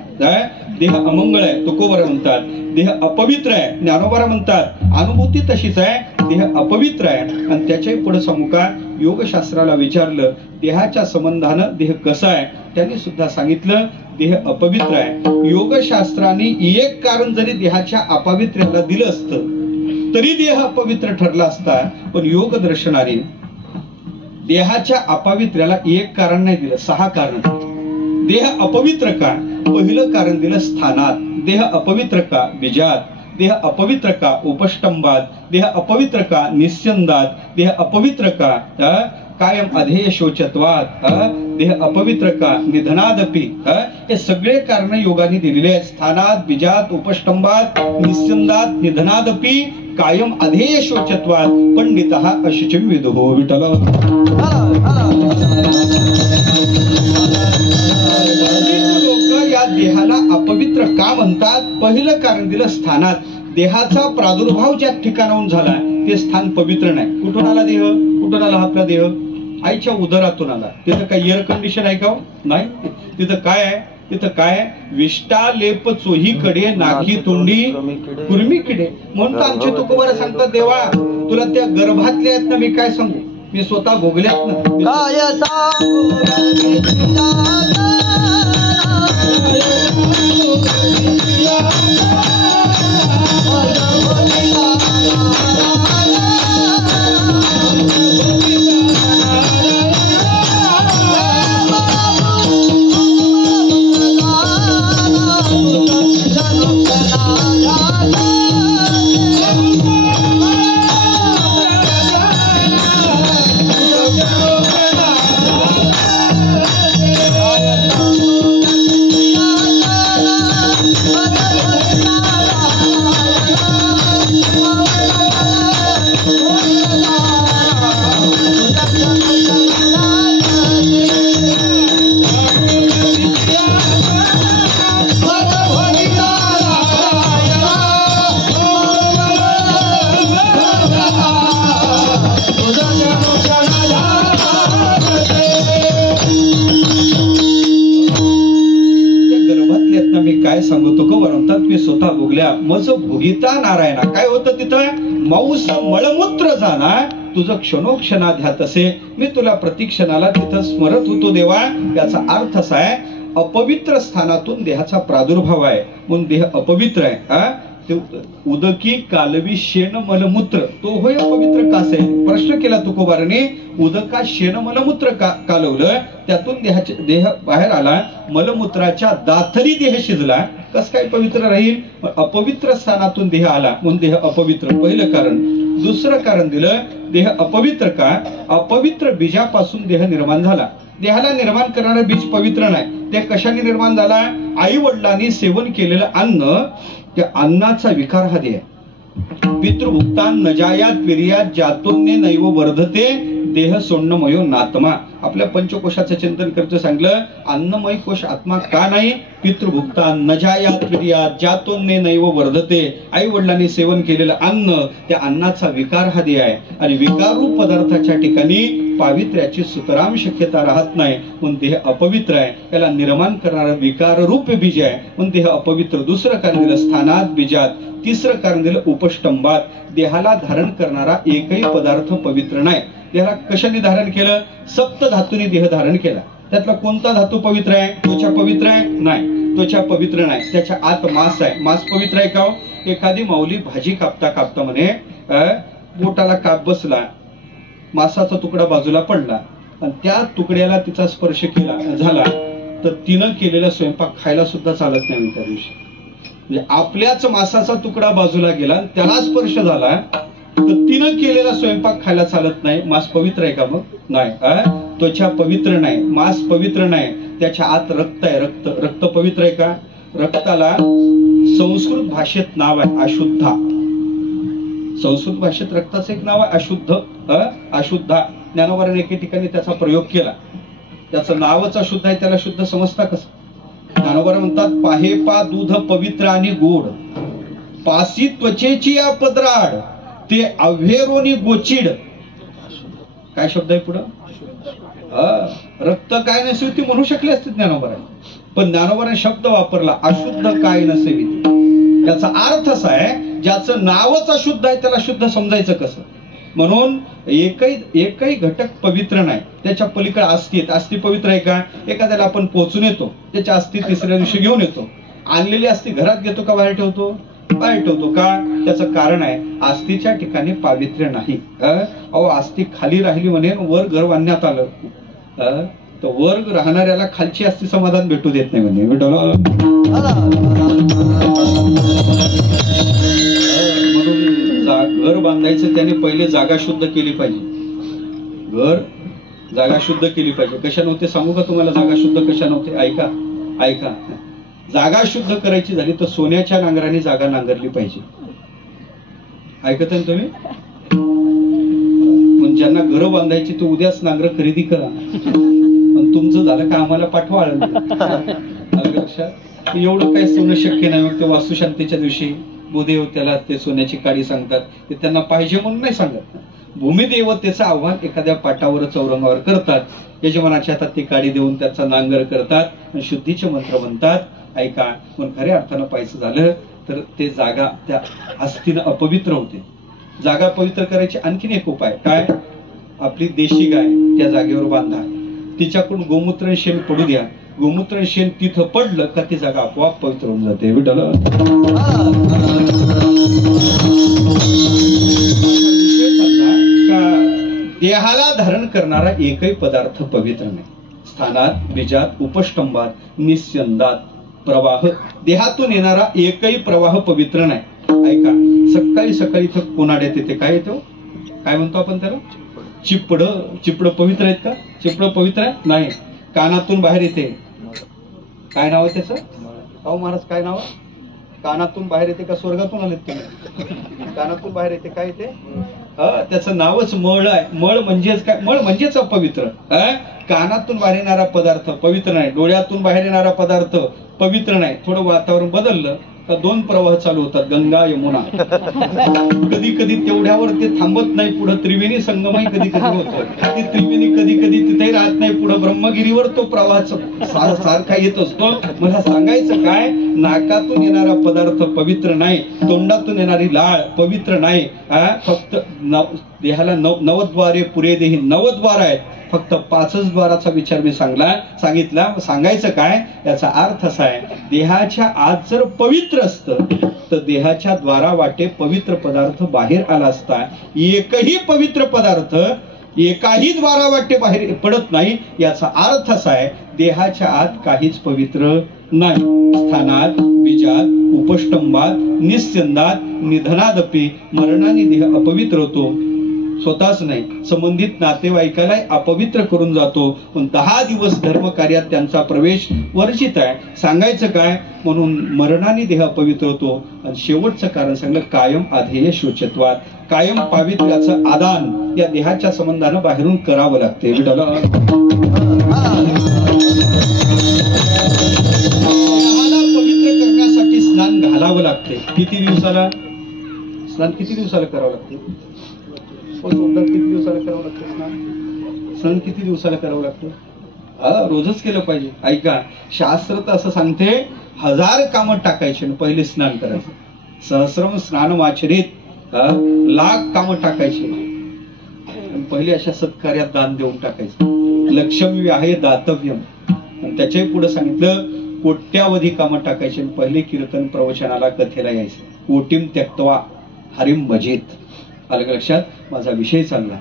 देह अमंगळ आहे तुकोबरा म्हणतात, देह अपवित्र आहे ज्ञानोबा म्हणतात. अनुभूती तशीच आहे, देह अपवित्र आहे. आणि त्याच्याही पुढे सांगू का, योगशास्त्राला विचारलं देहाच्या संबंधानं देह कसा आहे, त्यांनी सुद्धा सांगितलं देह अपवित्र आहे. योगशास्त्राने एक कारण जरी देहाच्या अपवित्र्याला दिलं असतं तरी देह अपवित्र ठरला असता, पण योग दर्शनाने देहाच्या अपवित्र्याला एक कारण नाही दिलं, 6 कारण. देह अपवित्र का? पहिलं कारण दिलं स्थानात. देह अपवित्र का? बीजात. देह अपवित्र का? उपष्टंबात. देह अपवित्र का? निस्यंदात. देह अपवित्र का? कायम अधेय शोचत्वात. देह अपवित्र का? निधनादपि. हे सगळे कारण योगाने दिलेले आहेत. स्थानात, बीजात, उपष्टंबात, निस्यंदात, निधनादपि, कायम अधेय शोचत्वात पंडितः अशुचिं विदुः. विठ्ठल लोक या देहाला अपवित्र का म्हणतात? पहिलं कारण दिलं स्थानात. देहाचा प्रादुर्भाव ज्या ठिकाणाहून झाला ते स्थान पवित्र नाही. कुठून आला देह? कुठून आला आपला देह? आईच्या उदरातून आला. तिथं काय एअर कंडिशन आहे का? नाही. तिथं काय आहे? तिथं काय? विष्टा लेप चोहीकडे नाकी तोंडी कुर्मी किडे. म्हणून आमचे तुकोबारा सांगतात देवा तुला त्या गर्भातल्या आहेत ना, मी काय सांगू, मी स्वतः भोगल्यात ना. स्वतः भोगल्या मज भोगिता नारायणा. काय होतं तिथं? मांस मळमूत्र जाना तुझं क्षणोक्षणा ध्यात असे. मी तुला प्रतिक्षणाला तिथं स्मरत होतो देवा. याचा अर्थ असा आहे अपवित्र स्थानातून देहाचा प्रादुर्भाव आहे म्हणून देह अपवित्र आहे. उदकी कालवी शेण मलमूत्र तो होय अपवित्र कास आहे. प्रश्न केला तुकोबाराने, उदका शेण मलमूत्र कालवलं त्यातून देह बाहेर आला, मलमूत्राच्या दाथरी देह शिजला, कस काय पवित्र राहील? अपवित्र स्थानातून देह आला म्हणून देह अपवित्र. पहिलं कारण. दुसरं कारण दिलं देह अपवित्र का? अपवित्र बीजापासून देह निर्माण झाला. देहाला निर्माण करणारं बीज पवित्र नाही. ते कशाने निर्माण झाला? आई वडिलांनी सेवन केलेलं अन्न, त्या अन्नाचा विकार हा देह. पितृभुक्तान नजायात विर्यात जातोन्य नैव वर्धते देह सोन्नमयो नात्मा. आपल्या पंचकोशाचं चिंतन करतो. सांगलं अन्नमय कोश आत्मा का नाही? पितृभुक्तान नजायात विर्यात जातोन्य नैव वर्धते. आई वडिलांनी सेवन केलेलं अन्न, त्या अन्नाचा विकार हा देह आहे. आणि विकाररूप पदार्थाच्या ठिकाणी पावित्र्याची सुतराम शक्यता राहत नाही म्हणून देह अपवित्र आहे. त्याला निर्माण करणारा विकाररूप बीज आहे म्हणून देह अपवित्र. दुसरं कारण दिलं स्थानात बीजात. तिसरं कारण दिलं उपष्टंबात. देहाला धारण करणारा एकही पदार्थ पवित्र नाही. देहाला कशाने धारण केलं? सप्त धातूने देह धारण केला. त्यातला कोणता धातू पवित्र आहे? त्वचा पवित्र आहे? नाही, त्वचा पवित्र नाही. त्याच्या आत मांस आहे. मांस पवित्र आहे का? एखादी माऊली भाजी कापता कापता म्हणे बोटाला काप बसला, मांसाचा तुकडा बाजूला पडला आणि त्या तुकड्याला तिचा स्पर्श केला झाला तर तिनं केलेला स्वयंपाक खायला सुद्धा चालत नाही त्या दिवशी. म्हणजे आपल्याच मांसाचा तुकडा बाजूला गेला, त्याला स्पर्श झाला तर तिनं केलेला स्वयंपाक खायला चालत नाही. मांस पवित्र आहे का? मग नाही. त्वचा पवित्र नाही, मांस पवित्र नाही, त्याच्या आत रक्त आहे. रक्त पवित्र आहे का? रक्ताला संस्कृत भाषेत नाव आहे अशुद्धा. संस्कृत भाषेत रक्ताचं एक नाव आहे अशुद्ध. अशुद्धा. ज्ञानोबाने एके ठिकाणी त्याचा प्रयोग केला. त्याचं नावच अशुद्ध आहे, त्याला शुद्ध समजता कसं? ज्ञानोबा म्हणतात, पाहे पा दूध पवित्र आणि गोड, पासी त्वचेची या पदराड, ते अव्हेरोनी गोचिड. काय शब्द आहे पुढं? रक्त काय नसेल ती म्हणू शकले असते ज्ञानोबाने, पण ज्ञानोबाने शब्द वापरला अशुद्ध काय नसेवी. याचा अर्थ असा आहे, ज्याचं नावच अशुद्ध आहे त्याला शुद्ध समजायचं कसं? म्हणून एकही घटक पवित्र नाही. त्याच्या पलीकडे अस्थी. अस्थी पवित्र आहे का? एखाद्याला आपण पोचून येतो, त्याच्या अस्थी तिसऱ्या दिवशी घेऊन येतो. आणलेली अस्थी घरात घेतो का बाहेर ठेवतो? बाहेर ठेवतो. का? त्याचं कारण आहे, अस्थीच्या ठिकाणी पावित्र्य नाही. अहो, अस्थी खाली राहिली म्हणे, वर घर बांधण्यात आलं, तर वर राहणाऱ्याला खालची अस्थी समाधान भेटू देत नाही म्हणजे. घर बांधायचं त्याने पहिले जागा शुद्ध केली पाहिजे. जागा शुद्ध केली पाहिजे. कशा नव्हते सांगू का तुम्हाला? जागा शुद्ध कशा नव्हते? ऐका. जागा शुद्ध करायची झाली तर सोन्याच्या नांगराने जागा नांगरली पाहिजे. ऐकत आहे तुम्ही? पण ज्यांना घरं बांधायची तो उद्याच नांगर खरेदी करा. पण तुमचं झालं का आम्हाला पाठवा. लक्षात? एवढं काही सोनं शक्य नाही. मग ते वास्तुशांतीच्या दिवशी भूदेवतेला ते सोन्याची काडी सांगतात. ते त्यांना पाहिजे म्हणून नाही सांगत. भूमिदेवतेचं आव्हान एखाद्या पाटावर चौरंगावर करतात. यजमानाच्या हातात ती काडी देऊन त्याचा नांगर करतात आणि शुद्धीचे मंत्र म्हणतात. ऐका, पण खऱ्या अर्थानं पाहायचं झालं तर ते जागा त्या अस्थीनं अपवित्र होते. जागा पवित्र करायची आणखीन एक उपाय काय? आपली देशी गाय त्या जागेवर बांधा, तिच्याकडून गोमूत्र शेण पडू द्या. गोमूत्र शेण तिथं पडलं का ती जागा आपोआप पवित्र होऊन जाते. विठ्ठल. देहाला धारण करणारा एकही पदार्थ पवित्र नाही. स्थानात, बीजात, उपष्टंभात, निस्यंदात प्रवाह, देहातून येणारा एकही प्रवाह पवित्र नाही. ऐका, सकाळी सकाळी इथं कोणाड्यात येते. काय येतो? काय म्हणतो आपण त्याला? चिपड पवित्र आहेत का? चिपड पवित्र आहे? नाही. कानातून बाहेर येते. काय नाव आहे त्याचं? अहो महाराज, काय नाव? कानातून बाहेर येते का स्वर्गातून आलेत तुम्ही? कानातून बाहेर येते. काय येते? त्याचं नावच मळ आहे. मळ म्हणजेच काय? मळ म्हणजेच अपवित्र. कानातून बाहेर येणारा पदार्थ पवित्र नाही. डोळ्यातून बाहेर येणारा पदार्थ पवित्र नाही. थोडं वातावरण बदललं का दोन प्रवाह चालू होतात, गंगा यमुना. कधी कधी तेवढ्यावर ते थांबत नाही, पुढे त्रिवेणी संगमही कधी कधी होतो. ती त्रिवेणी कधी कधी तिथेही राहत नाही, पुढे ब्रह्मगिरीवर तो प्रवाह सारखा येत असतो. मला सांगायचं काय? नाकातून येणारा पदार्थ पवित्र नाही, तोंडातून येणारी लाळ पवित्र नाही. फक्त देहाला नवद्वारे पुरे देही, नवद्वार आहेत, फक्त 5च द्वाराचा विचार मी सांगितला. सांगायचं काय? याचा अर्थ असा आहे, देहाच्या आत जर पवित्र असतं तर देहाच्या द्वारा वाटे पवित्र पदार्थ बाहेर आला असता. एकही पवित्र पदार्थ एकाही द्वारा वाटे बाहेर पडत नाही. याचा अर्थ असा आहे, देहाच्या आत काहीच पवित्र नाही. स्थानात, बीजात, उपष्टंभात, निस्यंदात, निधनादपी मरणाने देह अपवित्र होतो. स्वतःच नाही, संबंधित नातेवाईकाला अपवित्र करून जातो. पण 10 दिवस धर्म कार्यात त्यांचा प्रवेश वर्जित आहे. सांगायचं काय? म्हणून मरणाने देह अपवित्र होतो. आणि शेवटचं कारण सांगलं, कायम आधेय शोचत्वात, कायम पावित्र्याचं आदान या देहाच्या संबंधानं बाहेरून करावं लागते. पवित्र करण्यासाठी स्नान घालावं लागते. किती दिवसाला स्नान? किती दिवसाला करावं लागते? किती दिवसाला करावं लागतं स्नान? किती दिवसाला करावं लागतं? रोजच केलं पाहिजे. ऐका, शास्त्र तर असं सांगते, 1000 कामं टाकायचे आणि पहिले स्नान करायचं. सहस्रम स्नान आचरित, लाख कामं टाकायचे पहिले अशा सत्कार्यात दान देऊन टाकायचं. लक्ष्मी आहे दातव्यम. आणि त्याच्याही पुढे सांगितलं, कोट्यावधी कामं टाकायचे आणि पहिले कीर्तन प्रवचनाला कथेला यायचं. कोटीम त्यक्त्वा हरिम भजेत. आलं लक्षात? माझा विषय चालला.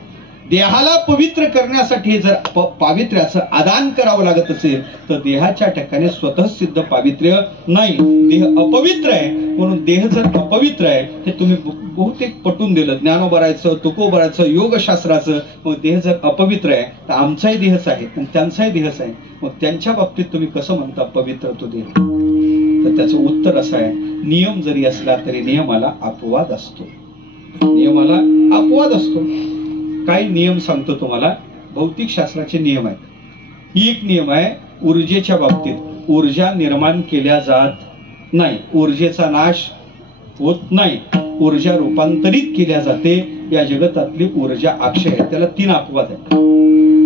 देहाला पवित्र करण्यासाठी जर पावित्र्याचं आदान करावं लागत असेल तर देहाच्या ठिकाणी स्वतः सिद्ध पावित्र्य नाही, देह अपवित्र आहे. म्हणून देह जर अपवित्र आहे हे तुम्ही बहुतेक पटून दिलं, ज्ञानोबरायचं, तुकोबरायचं, योगशास्त्राचं. मग देह जर अपवित्र आहे तर आमचाही देहच आहे आणि त्यांचाही देहच आहे, मग त्यांच्या बाबतीत तुम्ही कसं म्हणता पवित्र तो देह? तर त्याचं उत्तर असं आहे, नियम जरी असला तरी नियमाला अपवाद असतो. नियमाला अपवाद असतो. काही नियम सांगतो तुम्हाला, भौतिक शास्त्राचे नियम आहेत. ही एक नियम आहे ऊर्जेच्या बाबतीत, ऊर्जा निर्माण केल्या जात नाही, ऊर्जेचा नाश होत नाही, ऊर्जा रूपांतरित केल्या जाते. या जगतातली ऊर्जा अक्षय आहे. त्याला 3 अपवाद आहेत.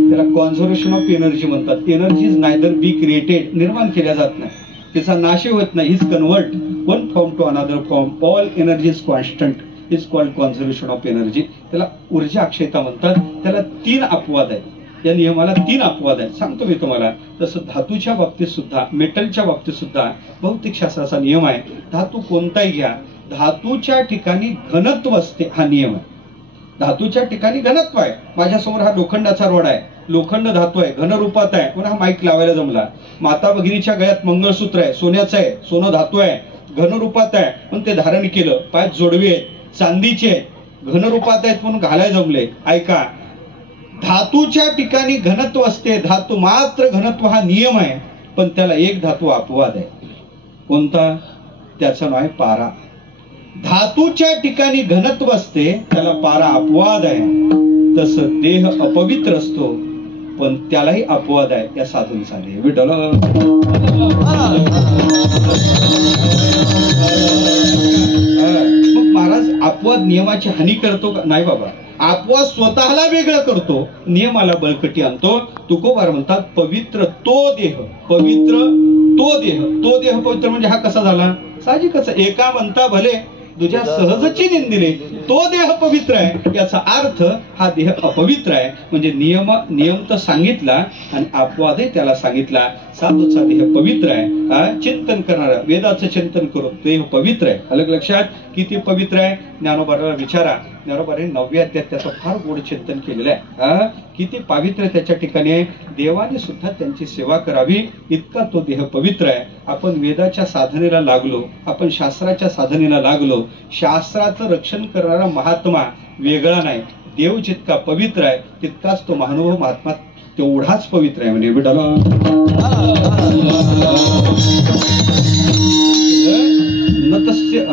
त्याला कॉन्झर्वेशन ऑफ एनर्जी म्हणतात. Energy is neither be created, निर्माण केल्या जात नाही, त्याचा नाश होत नाही. Is convert one form to another form, all energy is constant, is called conservation of energy. त्याला ऊर्जा अक्षयता म्हणतात. त्याला 3 अपवाद आहेत. या नियमाला 3 अपवाद आहेत. सांगतो मी तुम्हाला. तसं धातूच्या बाबतीत सुद्धा, मेटलच्या बाबतीत सुद्धा भौतिक शास्त्राचा नियम आहे. धातू कोणताही घ्या, धातूच्या ठिकाणी घनत्व असते, हा नियम आहे. धातूच्या ठिकाणी घनत्व आहे. माझ्यासमोर हा लोखंडाचा रोड आहे, लोखंड धातू आहे, घनरूपात आहे, पण हा माईक लावायला जमला. माता भगिनीच्या गळ्यात मंगळसूत्र आहे, सोन्याचं आहे, सोनं धातू आहे, घनरूपात आहे, पण ते धारण केलं. पायात जोडवे आहेत, चांदीचे आहेत, घनरूपात आहेत म्हणून घालायला जमले. ऐका, धातूच्या ठिकाणी घनत्व असते, धातू मात्र घनत्व हा नियम आहे. पण त्याला एक धातू अपवाद आहे. कोणता? त्याचं नाव आहे पारा. धातूच्या ठिकाणी घनत्व असते, त्याला पारा अपवाद आहे. तसं देह अपवित्र असतो, पण त्यालाही अपवाद आहे. या साधून झाले विठ्ठल. मग महाराज अपवाद नियमाची हानी करतो का? नाही बाबा, अपवाद स्वतःला वेगळं करतो, नियमाला बळकटी आणतो. तुकोबार म्हणतात पवित्र तो देह, पवित्र तो देह. तो देह पवित्र म्हणजे हा कसा झाला? साहजिकच, एका म्हणता भले तुझ्या सहजची निंदिले, तो देह पवित्र आहे. याचा अर्थ हा देह अपवित्र आहे. म्हणजे नियम तर सांगितला आणि अपवादही त्याला सांगितला. साधूचा देह पवित्र आहे. चिंतन करणारा, वेदाचं चिंतन करून देह पवित्र आहे. अलग लक्षात किती पवित्र आहे? ज्ञानोबाला विचारा. ज्ञानोबाने 9व्या अध्यायात त्याचं फार गोड चिंतन केलेलं आहे. किती पावित्र्य त्याच्या ठिकाणी आहे. देवाने सुद्धा त्यांची सेवा करावी इतका तो देह पवित्र आहे. आपण वेदाच्या साधनेला लागलो, आपण शास्त्राच्या साधनेला लागलो. शास्त्राचं रक्षण करणारा महात्मा वेगळा नाही. देव जितका पवित्र आहे तितकाच तो महानुभव महात्मा तेवढाच पवित्र आहे. म्हणजे विठाला नतस्य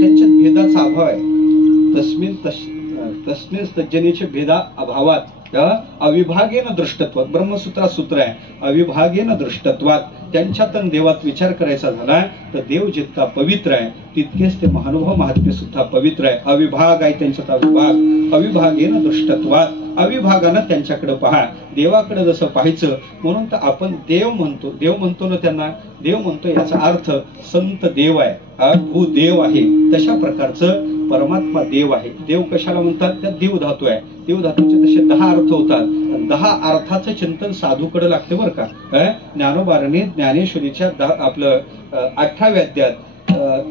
त्यांच्यात भेदाचा अभाव आहे. तस्मिन तज्जनीचे भेदा अभावात अविभागेन दृष्टत्वात, ब्रह्मसूत्रात सूत्र आहे, अविभागेन दृष्टत्वात. त्यांच्यात देवात विचार करायचा झाला तर देव जितका पवित्र आहे तितकेच ते महानुभव महात्मे सुद्धा पवित्र आहे. अविभाग आहे त्यांच्यात, अविभाग. अविभागेन दृष्टत्वात, अविभागानं त्यांच्याकडे पहा. देवाकडे जसं पाहायचं म्हणून तर आपण देव म्हणतो. देव म्हणतो ना त्यांना, देव म्हणतो याचा अर्थ संत देव आहे, भूदेव आहे. तशा प्रकारचं परमात्मा देव आहे. देव कशाला म्हणतात? त्या देव धातू आहे. देव धातूचे तसे 10 अर्थ होतात. 10 अर्थाचं चिंतन साधूकडे लागते बरं का. ज्ञानोबाराने ज्ञानेश्वरीच्या आपलं 8व्या अध्यायात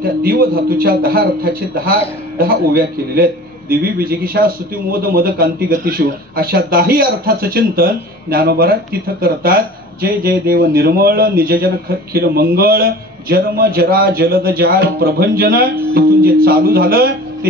त्या देव धातूच्या 10 अर्थाचे 10 ओव्या केलेल्या आहेत. दिवी विजिगिषा स्तुती मोद मद कांती गतिशो अशा 10 अर्थाचं चिंतन ज्ञानोबारा तिथं करतात. जय जय देव निर्मळ निजजन खिल मंगळ जन्म जरा जलद जाल प्रभंजन. इथून जे चालू झालं ते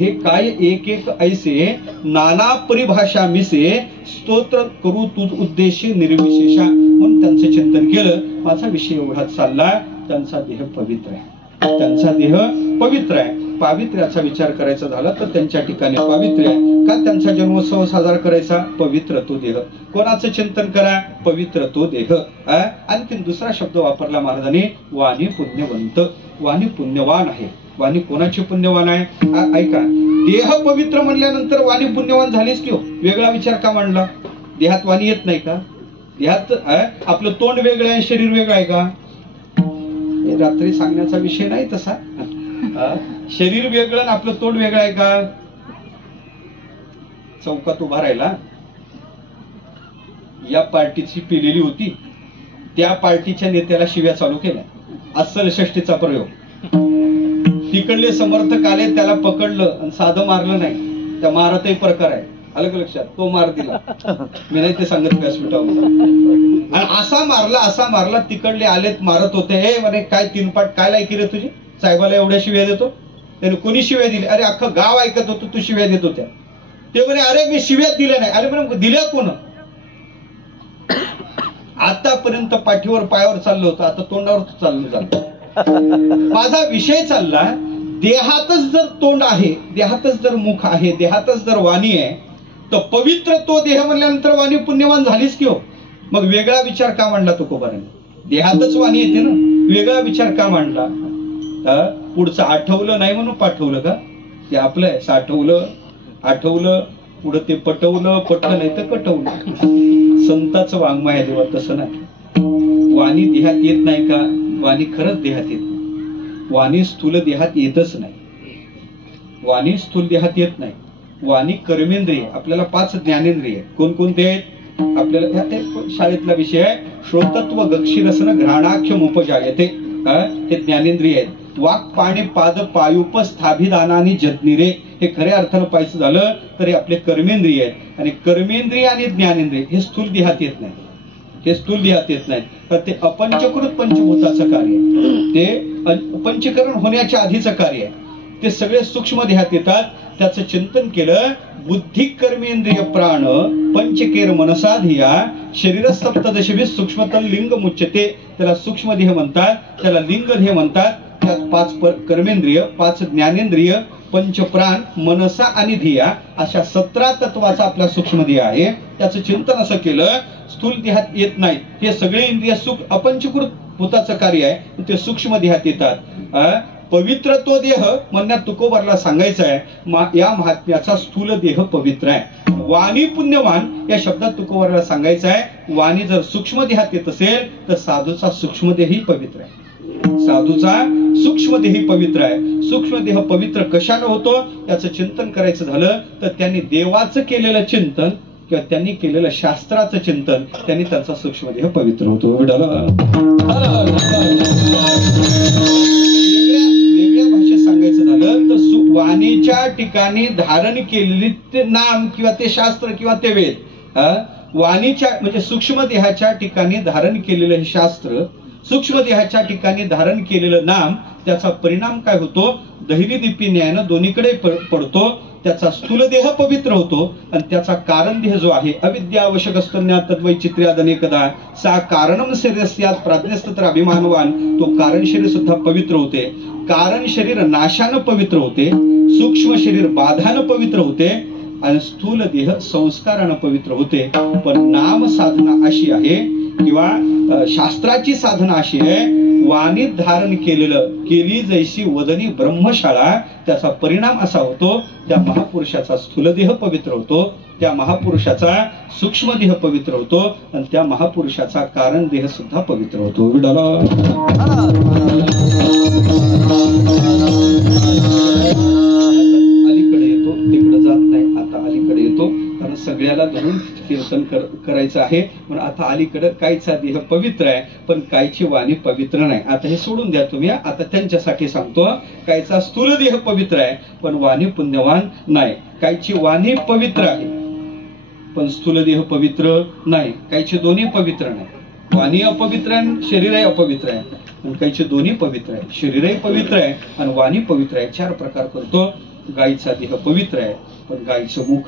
हे काय एक एक ऐसे नाना परिभाषा मिसे स्तोत्र करू तुझ उद्देशी निर्विशेषा. म्हणून त्यांचं चिंतन केलं. माझा विषय एवढाच चालला. त्यांचा देह पवित्र आहे, त्यांचा देह पवित्र आहे. पावित्र्याचा विचार करायचा झाला तर त्यांच्या ठिकाणी पावित्र्य आहे. का त्यांचा जन्मोत्सव साजरा करायचा? पवित्र तो देह. कोणाचं चिंतन करा? पवित्र तो देह. आणखी दुसरा शब्द वापरला महाराजांनी, वाणी पुण्यवंत. वाणी पुण्यवान आहे. वाणी कोणाची पुण्यवान आहे? ऐका, देह पवित्र म्हणल्यानंतर वाणी पुण्यवान झालीच की हो. वेगळा विचार का मांडला? देहात वाणी येत नाही का? देहात आपलं तोंड वेगळं आहे, शरीर वेगळं आहे का? रात्री सांगण्याचा विषय नाही तसा. शरीर वेगळं आणि आपलं तोंड वेगळं आहे का? चौकात उभा राहिला, या पार्टीची पिलेली होती, त्या पार्टीच्या नेत्याला शिव्या चालू केल्या. अस्सल षष्टीचा प्रयोग. तिकडले समर्थक आले, त्याला पकडलं आणि साधं मारलं नाही, त्या मारतही प्रकार आहे. आलं का लक्षात? तो मार दिला, मी नाही ते सांगत व्यासपीठावर. आणि असा मारला तिकडले आलेत, मारत होते. हे म्हणे काय तीनपाट काय लायकी रे तुझी, साहेबाला एवढ्या शिव्या देतो. त्याने कोणी शिव्या दिली? अरे अख्खं गाव ऐकत होतं तू शिव्या देत होत्या. ते म्हणे अरे मी शिव्या दिल्या नाही. अरे म्हणे दिल्या कोण? आतापर्यंत पाठीवर पायावर चाललं होतं, आता तोंडावर चाललं. माझा विषय चालला, देहातच जर तोंड आहे, देहातच जर मुख आहे, देहातच जर वाणी आहे, तर पवित्र तो देह म्हणल्यानंतर वाणी पुण्यवान झालीच की हो. मग वेगळा विचार का मांडला तुकोबाराने? देहातच वाणी येते ना, वेगळा विचार का मांडला? पुढचं आठवलं नाही म्हणून पाठवलं का? ते आपलं आहे, साठवलं आठवलं, पुढं ते पटवलं, पटलं नाही तर कटवलं. संताचं वाङ्मय आहे देवा, तसं नाही. वाणी देहात येत नाही का? वाणी खरंच देहात येत नाही. वाणी स्थूल देहात येतच नाही. वाणी स्थूल देहात येत नाही. वाणी कर्मेंद्रिय, आपल्याला 5 ज्ञानेंद्रिय कोणकोणते आहेत? आपल्याला शाळेतला विषय आहे, श्रोतत्व गक्षीरसन घ्राणाख्यम उपजायते. हे ज्ञानेंद्रिय आहेत. वाक पाणी पाद पायुपस्थाभिदानानी जज्ञिरे, हे खऱ्या अर्थानं पाहायचं झालं तर हे आपले कर्मेंद्रिय आहेत. आणि कर्मेंद्रिय आणि ज्ञानेंद्रिय हे स्थूल देहात येत नाही. हे स्थूल देहात येत नाहीत, तर ते अपंचकृत पंचभूताचं कार्य आहे. ते पंचकरण होण्याच्या आधीचं कार्य आहे. ते सगळे सूक्ष्म देहात येतात. त्याचं चिंतन केलं. बुद्धी कर्मेंद्रिय प्राण पंचकेर मनसा धिया शरीर सप्तदशभी सूक्ष्मतल लिंग मुच्यते. त्याला सूक्ष्म देह म्हणतात, त्याला लिंग देह म्हणतात. त्यात 5 कर्मेंद्रिय, 5 ज्ञानेंद्रिय, पंचप्राण, मनसा आणि धिया अशा 17 तत्वाचा आपला सूक्ष्म देह आहे. त्याचं चिंतन असं केलं, स्थूल देहात येत नाहीत. हे सगळे इंद्रिय अपंचकृत भूताचं कार्य आहे, ते सूक्ष्म देहात येतात. पवित्र तो देह म्हणण्यात तुकोबारला सांगायचं आहे, या महात्म्याचा स्थूल देह पवित्र आहे. वाणी पुण्यवान या शब्दात तुकोबारला सांगायचं आहे, वाणी जर सूक्ष्म देहात येत असेल तर साधूचा सूक्ष्म देहही पवित्र आहे. साधूचा सूक्ष्म देही पवित्र आहे. सूक्ष्म देह पवित्र कशानं होतो याचं चिंतन करायचं झालं तर त्यांनी देवाचं केलेलं चिंतन किंवा त्यांनी केलेलं शास्त्राचं चिंतन, त्यांनी त्यांचा सूक्ष्म देह पवित्र होतो. वेगळ्या भाषेत सांगायचं झालं तर वाणीच्या ठिकाणी धारण केलेली ते नाम किंवा ते शास्त्र किंवा ते वेद, वाणीच्या म्हणजे सूक्ष्म देहाच्या ठिकाणी धारण केलेलं हे शास्त्र, सूक्ष्म देहाच्या ठिकाणी धारण केलेलं नाम, त्याचा परिणाम काय होतो? दहिरीदीपी न्यायानं दोन्हीकडे पडतो. त्याचा स्थूल देह पवित्र होतो आणि त्याचा कारण देह जो आहे, अविद्या आवश्यक असतन्या तद्वैचित्र्याद अनेकदा सा कारणम शरीरस्यात प्राज्ञस्तत्र अभिमानवान, तो कारण शरीर सुद्धा पवित्र होते. कारण शरीर नाशानं पवित्र होते, सूक्ष्म शरीर बाधानं पवित्र होते आणि स्थूल देह संस्कारानं पवित्र होते. पण नाम साधना अशी आहे किंवा शास्त्राची साधना अशी आहे, वाणीत धारण केली जैसी वदनी ब्रह्मशाळा, त्याचा परिणाम असा होतो त्या महापुरुषाचा स्थूल देह पवित्र होतो, त्या महापुरुषाचा सूक्ष्म देह पवित्र होतो आणि त्या महापुरुषाचा कारण देह सुद्धा पवित्र होतो. अलीकडे येतो, तिकडे जात नाही, आता अलीकडे येतो कारण सगळ्याला धरून कीर्तन करायचं आहे. पण आता अलीकडे कायचा देह पवित्र आहे पण कायची वाणी पवित्र नाही. आता हे सोडून द्या तुम्ही, आता त्यांच्यासाठी सांगतो. कायचा स्थूल देह पवित्र आहे पण वाणी पुण्यवान नाही. कायची वाणी पवित्र आहे पण स्थूल देह पवित्र नाही. कायचे दोन्ही पवित्र नाही. वाणी अपवित्र आहे, शरीरही अपवित्र आहे. आणि कायचे दोन्ही पवित्र आहे, शरीरही पवित्र आहे आणि वाणी पवित्र आहे. 4 प्रकार करतो. गायीचा देह पवित्र आहे पण गायीचं मुख,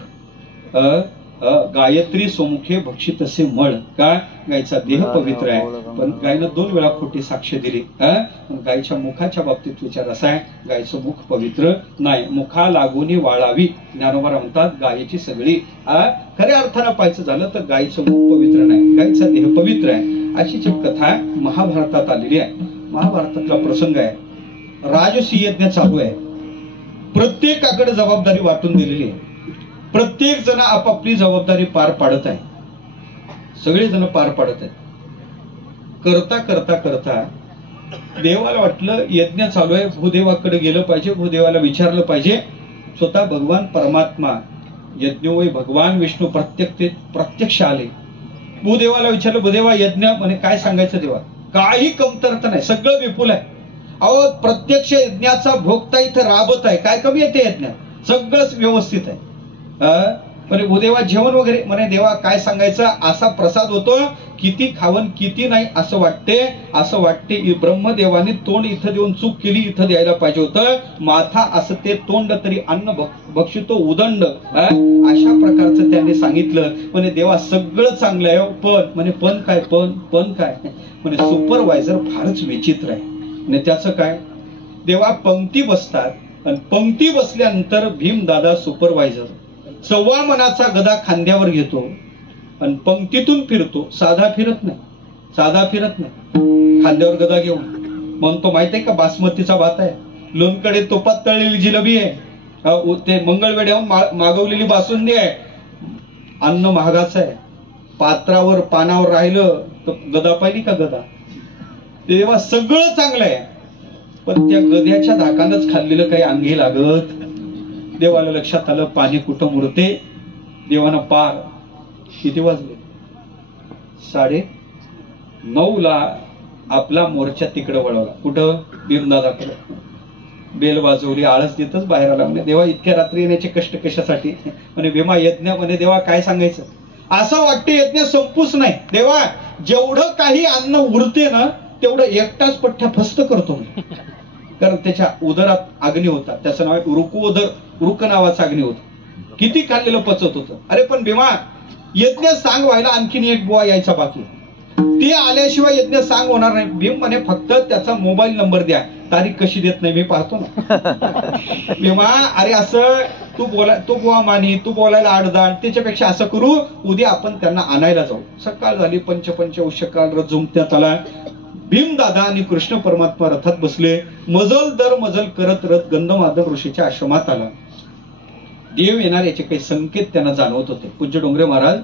गायत्री स्वमुखे भक्षित असे मळ. का? गायचा देह पवित्र आहे पण गायनं 2 वेळा खोटी साक्ष दिली. गायच्या मुखाच्या बाबतीत विचार असा आहे, गायचं मुख पवित्र नाही. मुखा लागून वाळावी, ज्ञानोबा म्हणतात गायीची सगळी. खऱ्या अर्थानं पाहायचं झालं तर गायचं मुख पवित्र नाही, गायचा देह पवित्र आहे. अशीच एक कथा महाभारतात आलेली आहे. महाभारतातला प्रसंग आहे, राजसी यज्ञ चालू आहे. प्रत्येकाकडे जबाबदारी वाटून दिलेली आहे. प्रत्येक जण आपापली जबाबदारी पार पाडत आहे. सगळे जण पार पाडत आहेत. करता करता करता देवाला वाटलं यज्ञ चालू आहे, भूदेवाकडे गेलं पाहिजे, भूदेवाला विचारलं पाहिजे. स्वतः भगवान परमात्मा यज्ञोय भगवान विष्णू प्रत्यक्ष आले. भूदेवाला विचारलं, भूदेवा यज्ञ म्हणे काय सांगायचं देवा? काही कमतरता नाही, सगळं विपुल आहे. अहो प्रत्यक्ष यज्ञाचा भोगता इथं राबत आहे, काय कमी येते यज्ञात, सगळंच व्यवस्थित आहे. म्हणे देवा जेवण वगैरे, म्हणे देवा काय सांगायचं, असा प्रसाद होतो किती खावन किती नाही असं वाटते. ब्रह्मदेवाने तोंड इथं देऊन चूक केली, इथं द्यायला पाहिजे होतं. माथा असं ते तोंड तरी अन्न बक्षितो उदंड, अशा प्रकारचं त्यांनी सांगितलं. म्हणे देवा सगळं चांगलं आहे, पण म्हणे पण काय, पण काय, म्हणे सुपरवायझर फारच विचित्र आहे. म्हणजे त्याचं काय, देवा पंक्ती बसतात आणि पंक्ती बसल्यानंतर भीमदादा सुपरवायझर सव्वा मनाचा गदा खांद्यावर घेतो आणि पंक्तीतून फिरतो, साधा फिरत नाही, खांद्यावर गदा घेऊन. म्हणतो माहित आहे का, बासमतीचा भात आहे, लोणकडे तुपात तळलेली जिलेबी आहे, ते मंगळवेड्याहून मागवलेली बासुंदी आहे, अन्न महागाचं आहे, पात्रावर पानावर राहिलं तर गदा पाहिली का गदा. तेव्हा सगळं चांगलं आहे, पण त्या गद्याच्या धाकानच खाल्लेलं काही अंगी लागत. देवाला लक्षात आलं, पाणी कुठं मुरते. देवानं पार किती वाजले, 9:30 आपला मोर्चा तिकडे वळवला. कुठं, भीमदादाकडे. बेल वाजवली, आळस देतच बाहेर आला. म्हणजे देवा इतक्या रात्री येण्याचे कष्ट कशासाठी. म्हणे भीमा यज्ञ, म्हणे देवा काय सांगायचं, असं वाटते यज्ञ संपूच नाही. देवा जेवढं काही अन्न उरते ना तेवढं एकटाच पठ्ठ्या फस्त करतो, कारण त्याच्या उदरात अग्नी होता, त्याचं नाव आहे उरुकोदर, उरुक नावाचा अग्नी होता, किती खाल्लेलं पचत होतं. अरे पण भीमा यज्ञ सांग व्हायला आणखीन एक बुवा यायचा बाकी, ते आल्याशिवाय यज्ञ सांग होणार नाही. भीम म्हणे फक्त त्याचा मोबाईल नंबर द्या, तारीख कशी देत नाही मी पाहतो ना. भीमा अरे असं तू बुवा मानी, तू बोलायला आडदाड, त्याच्यापेक्षा असं करू, उद्या आपण त्यांना आणायला जाऊ. सकाळ झाली, पंच उषकाल रथ झुमत्यात आला. भीमदादा आणि कृष्ण परमात्मा रथात बसले. मजल दर मजल करत रथ गंधमादन ऋषीच्या आश्रमात आला. देव येणार याचे काही संकेत त्यांना जाणवत होते. पूज्य डोंगरे महाराज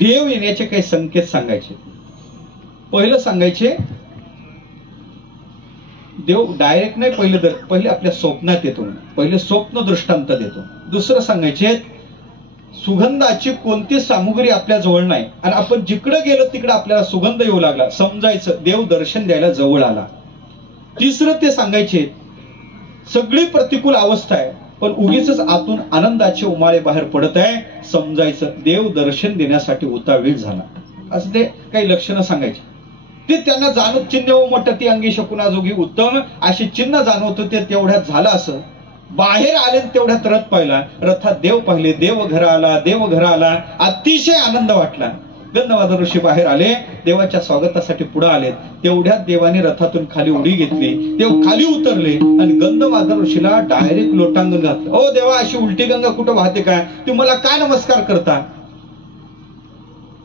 देव येण्याचे काही संकेत सांगायचे. पहिलं सांगायचे, देव डायरेक्ट नाही, पहिले आपल्या स्वप्नात येतो, पहिले स्वप्न दृष्टांत देतो. दुसरं सांगायचे, सुगंधाची कोणती सामुग्री आपल्या जवळ नाही आणि आपण जिकडे गेलो तिकडे आपल्याला सुगंध येऊ लागला, समजायचं देव दर्शन द्यायला जवळ आला. तिसरं ते सांगायचे, सगळी प्रतिकूल अवस्था आहे पण उगीच आतून आनंदाचे उमाळे बाहेर पडत आहे, समजायचं देव दर्शन देण्यासाठी उतावीळ झाला. असं ते काही लक्षणं सांगायचे. ते त्यांना जाणवत, चिन्ह मोठं ती अंगी शकुनाजोगी उत्तम अशी चिन्ह जाणवत होते. तेवढ्यात झालं असं, बाहेर आले तेवढ्यात रथ पाहिला, रथात देव पाहिले, देव घरा आला, अतिशय आनंद वाटला. गंधमादन ऋषी बाहेर आले, देवाच्या स्वागतासाठी पुढे आले. तेवढ्यात देवाने रथातून खाली उडी घेतली, देव खाली उतरले आणि गंधमादन ऋषीला डायरेक्ट लोटांगण घातलं. ओ देवा, अशी उलटी गंगा कुठं वाहते काय, तुम्ही मला काय नमस्कार करता.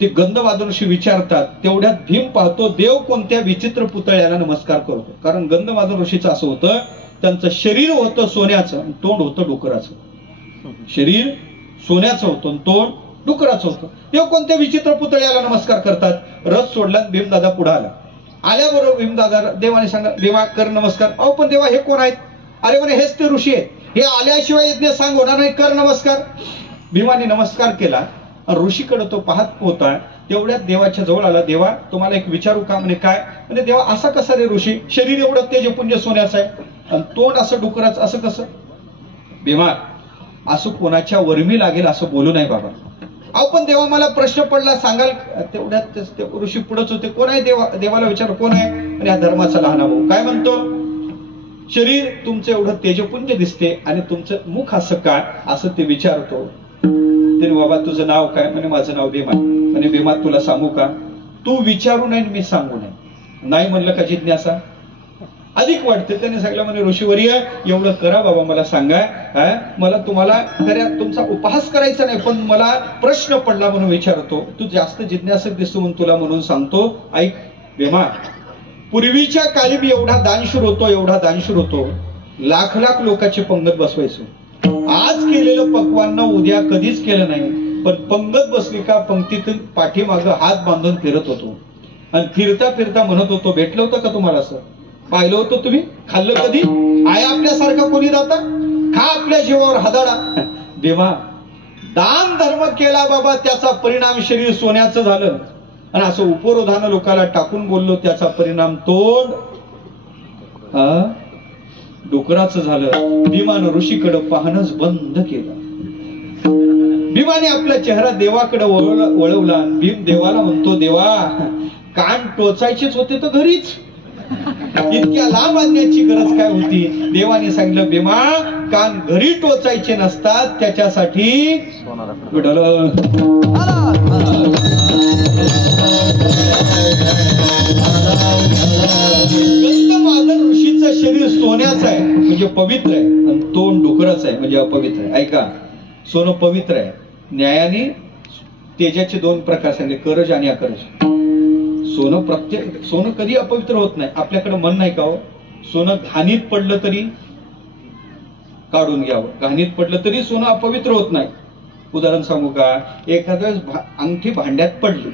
ते गंधमादन ऋषी विचारतात. तेवढ्यात भीम पाहतो देव कोणत्या विचित्र पुतळ्याला नमस्कार करतो. कारण गंधमादन ऋषीचं असं होतं, त्यांचं शरीर होतं सोन्याचं, तोंड होतं डुकराचं. शरीर सोन्याचं होतं, तोंड डुकराचं होतं. देव कोणत्या विचित्र पुतळ्याला नमस्कार करतात. रथ सोडला, भीमदादा पुढे आला. आल्याबरोबर भीमदादा देवाने सांगा, देवा कर नमस्कार. अहो पण देवा हे कोण आहेत. अरे म्हणे हेच ते ऋषी आहेत, हे आल्याशिवाय यज्ञ सांग होणार नाही, कर नमस्कार. भीमाने नमस्कार केला. ऋषीकडे तो पाहत होता. तेवढ्यात देवाच्या जवळ आला. देवा तुम्हाला एक विचारू का. म्हणे काय. म्हणजे देवा असा कसा रे ऋषी, शरीर एवढं तेजपुंज सोन्याचं आहे आणि तोंड असं डुकराचं, असं कसं. भीमा असं कोणाच्या वर्मी लागेल असं बोलू नाही बाबा. अहो पण देवा मला प्रश्न पडला, सांगाल. तेवढ्यात ऋषी पुढेच होते. कोण आहे देवाला विचार, कोण आहे. आणि हा धर्माचा लहान भाऊ काय म्हणतो, शरीर तुमचं एवढं तेजपुंज दिसते आणि तुमचं मुख असं काय, असं ते विचारतो. ते बाबा तुझं नाव काय. म्हणे माझं नाव भीमा. म्हणे भीमा तुला सांगू का, तू विचारू नाही मी सांगू नाही म्हणलं का जिज्ञासा अधिक वाटते. त्याने सांगितलं, म्हणे ऋषीवर्य एवढं करा बाबा, मला सांगा. मला तुम्हाला तुमचा उपहास करायचा नाही, पण मला प्रश्न पडला म्हणून विचारतो. तू जास्त जिज्ञासक दिसतो म्हणून तुला म्हणून सांगतो. ऐक भीमा, पूर्वीच्या काळी मी एवढा दानशूर होतो, लाख लोकांची पंगत बसवायचो. आज केलेलं पक्वान्न उद्या कधीच केलं नाही, पण पंगत बसली का पंक्तीतून पाठीमागं हात बांधून फिरत होतो आणि फिरता फिरता म्हणत होतो, भेटलं होतं का तुम्हाला असं, पाहिलं होतं तुम्ही, खाल्लं कधी. आहे आपल्यासारखा कोणी राहता, खा आपल्या जीवावर हादाडा. भीमा दान धर्म केला बाबा, त्याचा परिणाम शरीर सोन्याचं झालं. आणि असं उपरोधानं लोकाला टाकून बोललो, त्याचा परिणाम तोंड डुकराचं झालं. भीमानं ऋषीकडे पाहणंच बंद केलं. भीमाने आपला चेहरा देवाकडे वळवला. भीम देवाला म्हणतो, देवा कान टोचायचेच होते तर घरीच, इतक्या लांब आणण्याची गरज काय होती? देवाने सांगितलं, भीमा कान घरी टोचायचे नसतात, त्याच्यासाठी गंधमादन ऋषीचं शरीर सोन्याचं आहे म्हणजे पवित्र आहे, आणि तोंड डुकराचं आहे म्हणजे अपवित्र आहे. ऐका, सोनं पवित्र आहे. न्यायाने तेजाचे दोन प्रकार सांगले, करज आणि अकरज. सोनं कधी अपवित्र होत नाही. आपल्याकडे मन नाही का हो, सोनं घाणीत पडलं तरी काढून घ्यावं, घाणीत पडलं तरी सोनं अपवित्र होत नाही. उदाहरण सांगू का? एखाद्या वेळेस अंगठी भांड्यात पडली,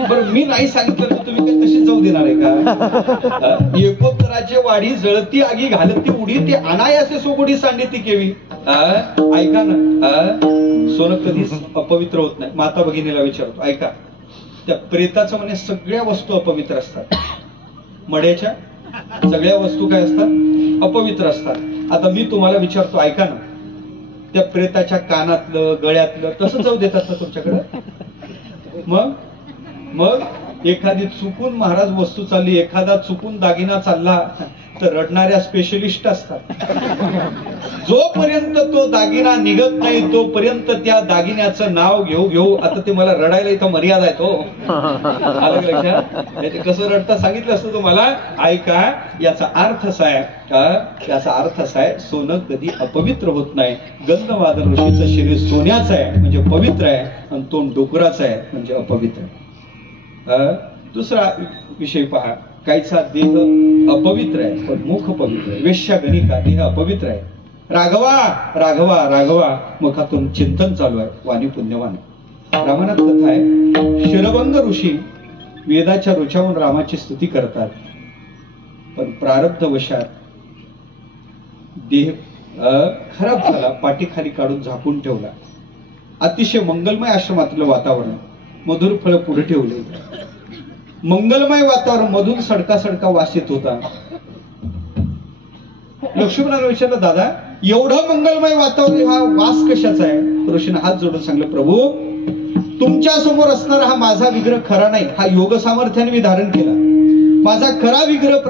बरं मी नाही सांगितलं तर तुम्ही काही तशीच जाऊ देणार आहे का? एकोत्तराचे वाढी जळती आगी घालती उडी, ते अनायासे सोगोडी सांडी ती केवी. ऐका ना, सोनं कधीच अपवित्र होत नाही. माता भगिनीला विचारतो, ऐका, त्या प्रेताचं म्हणे सगळ्या वस्तू अपवित्र असतात. मड्याच्या सगळ्या वस्तू काय असतात? अपवित्र असतात. आता मी तुम्हाला विचारतो, ऐका ना, त्या प्रेताच्या कानातलं गळ्यातलं तसं जाऊ देतात ना तुमच्याकडे? मग एखादी चुकून महाराज वस्तू चालली, एखादा चुकून दागिना चालला तर रडणाऱ्या स्पेशलिस्ट असतात. जोपर्यंत तो दागिना निघत नाही तोपर्यंत त्या दागिन्याचं नाव घेऊ आता ते मला रडायला इथं मर्यादा आहे तो. आलं लक्षात? कसं रडता सांगितलं असतं तुम्हाला. ऐका, याचा अर्थ असा आहे, याचा अर्थ असा आहे, सोनं कधी अपवित्र होत नाही. गंधमादन ऋषीचं शरीर सोन्याचं आहे म्हणजे पवित्र आहे, आणि तोंड डुकराचं आहे म्हणजे अपवित्र आहे. दुसरा विषय पहा, काहीचा देह अपवित्र आहे पण मुख पवित्र आहे. वेश्या गणिका देह अपवित्र आहे. राघवा राघवा राघवा मुखातून चिंतन चालू आहे, वाणी पुण्यवान. रामायणात कथा आहे, शरभंग ऋषी वेदाच्या रुचावून रामाची स्तुती करतात, पण प्रारब्धवशात देह खराब झाला, पाठीखाली काढून झाकून ठेवला. अतिशय मंगलमय आश्रमातलं वातावरण, मधुर फळ पुढे ठेवले, मंगलमय वातावरण, मधून सडका सडका वास येत होता. लक्ष्मणाला विचारलं, दादा एवढं मंगलमय वातावरण, हा वास कशाचा आहे? ऋषीने हात जोडून सांगलं, प्रभू तुमच्या समोर असणारा हा माझा विग्रह खरा नाही, हा योग सामर्थ्याने मी धारण केला. माझा खरा विग्रह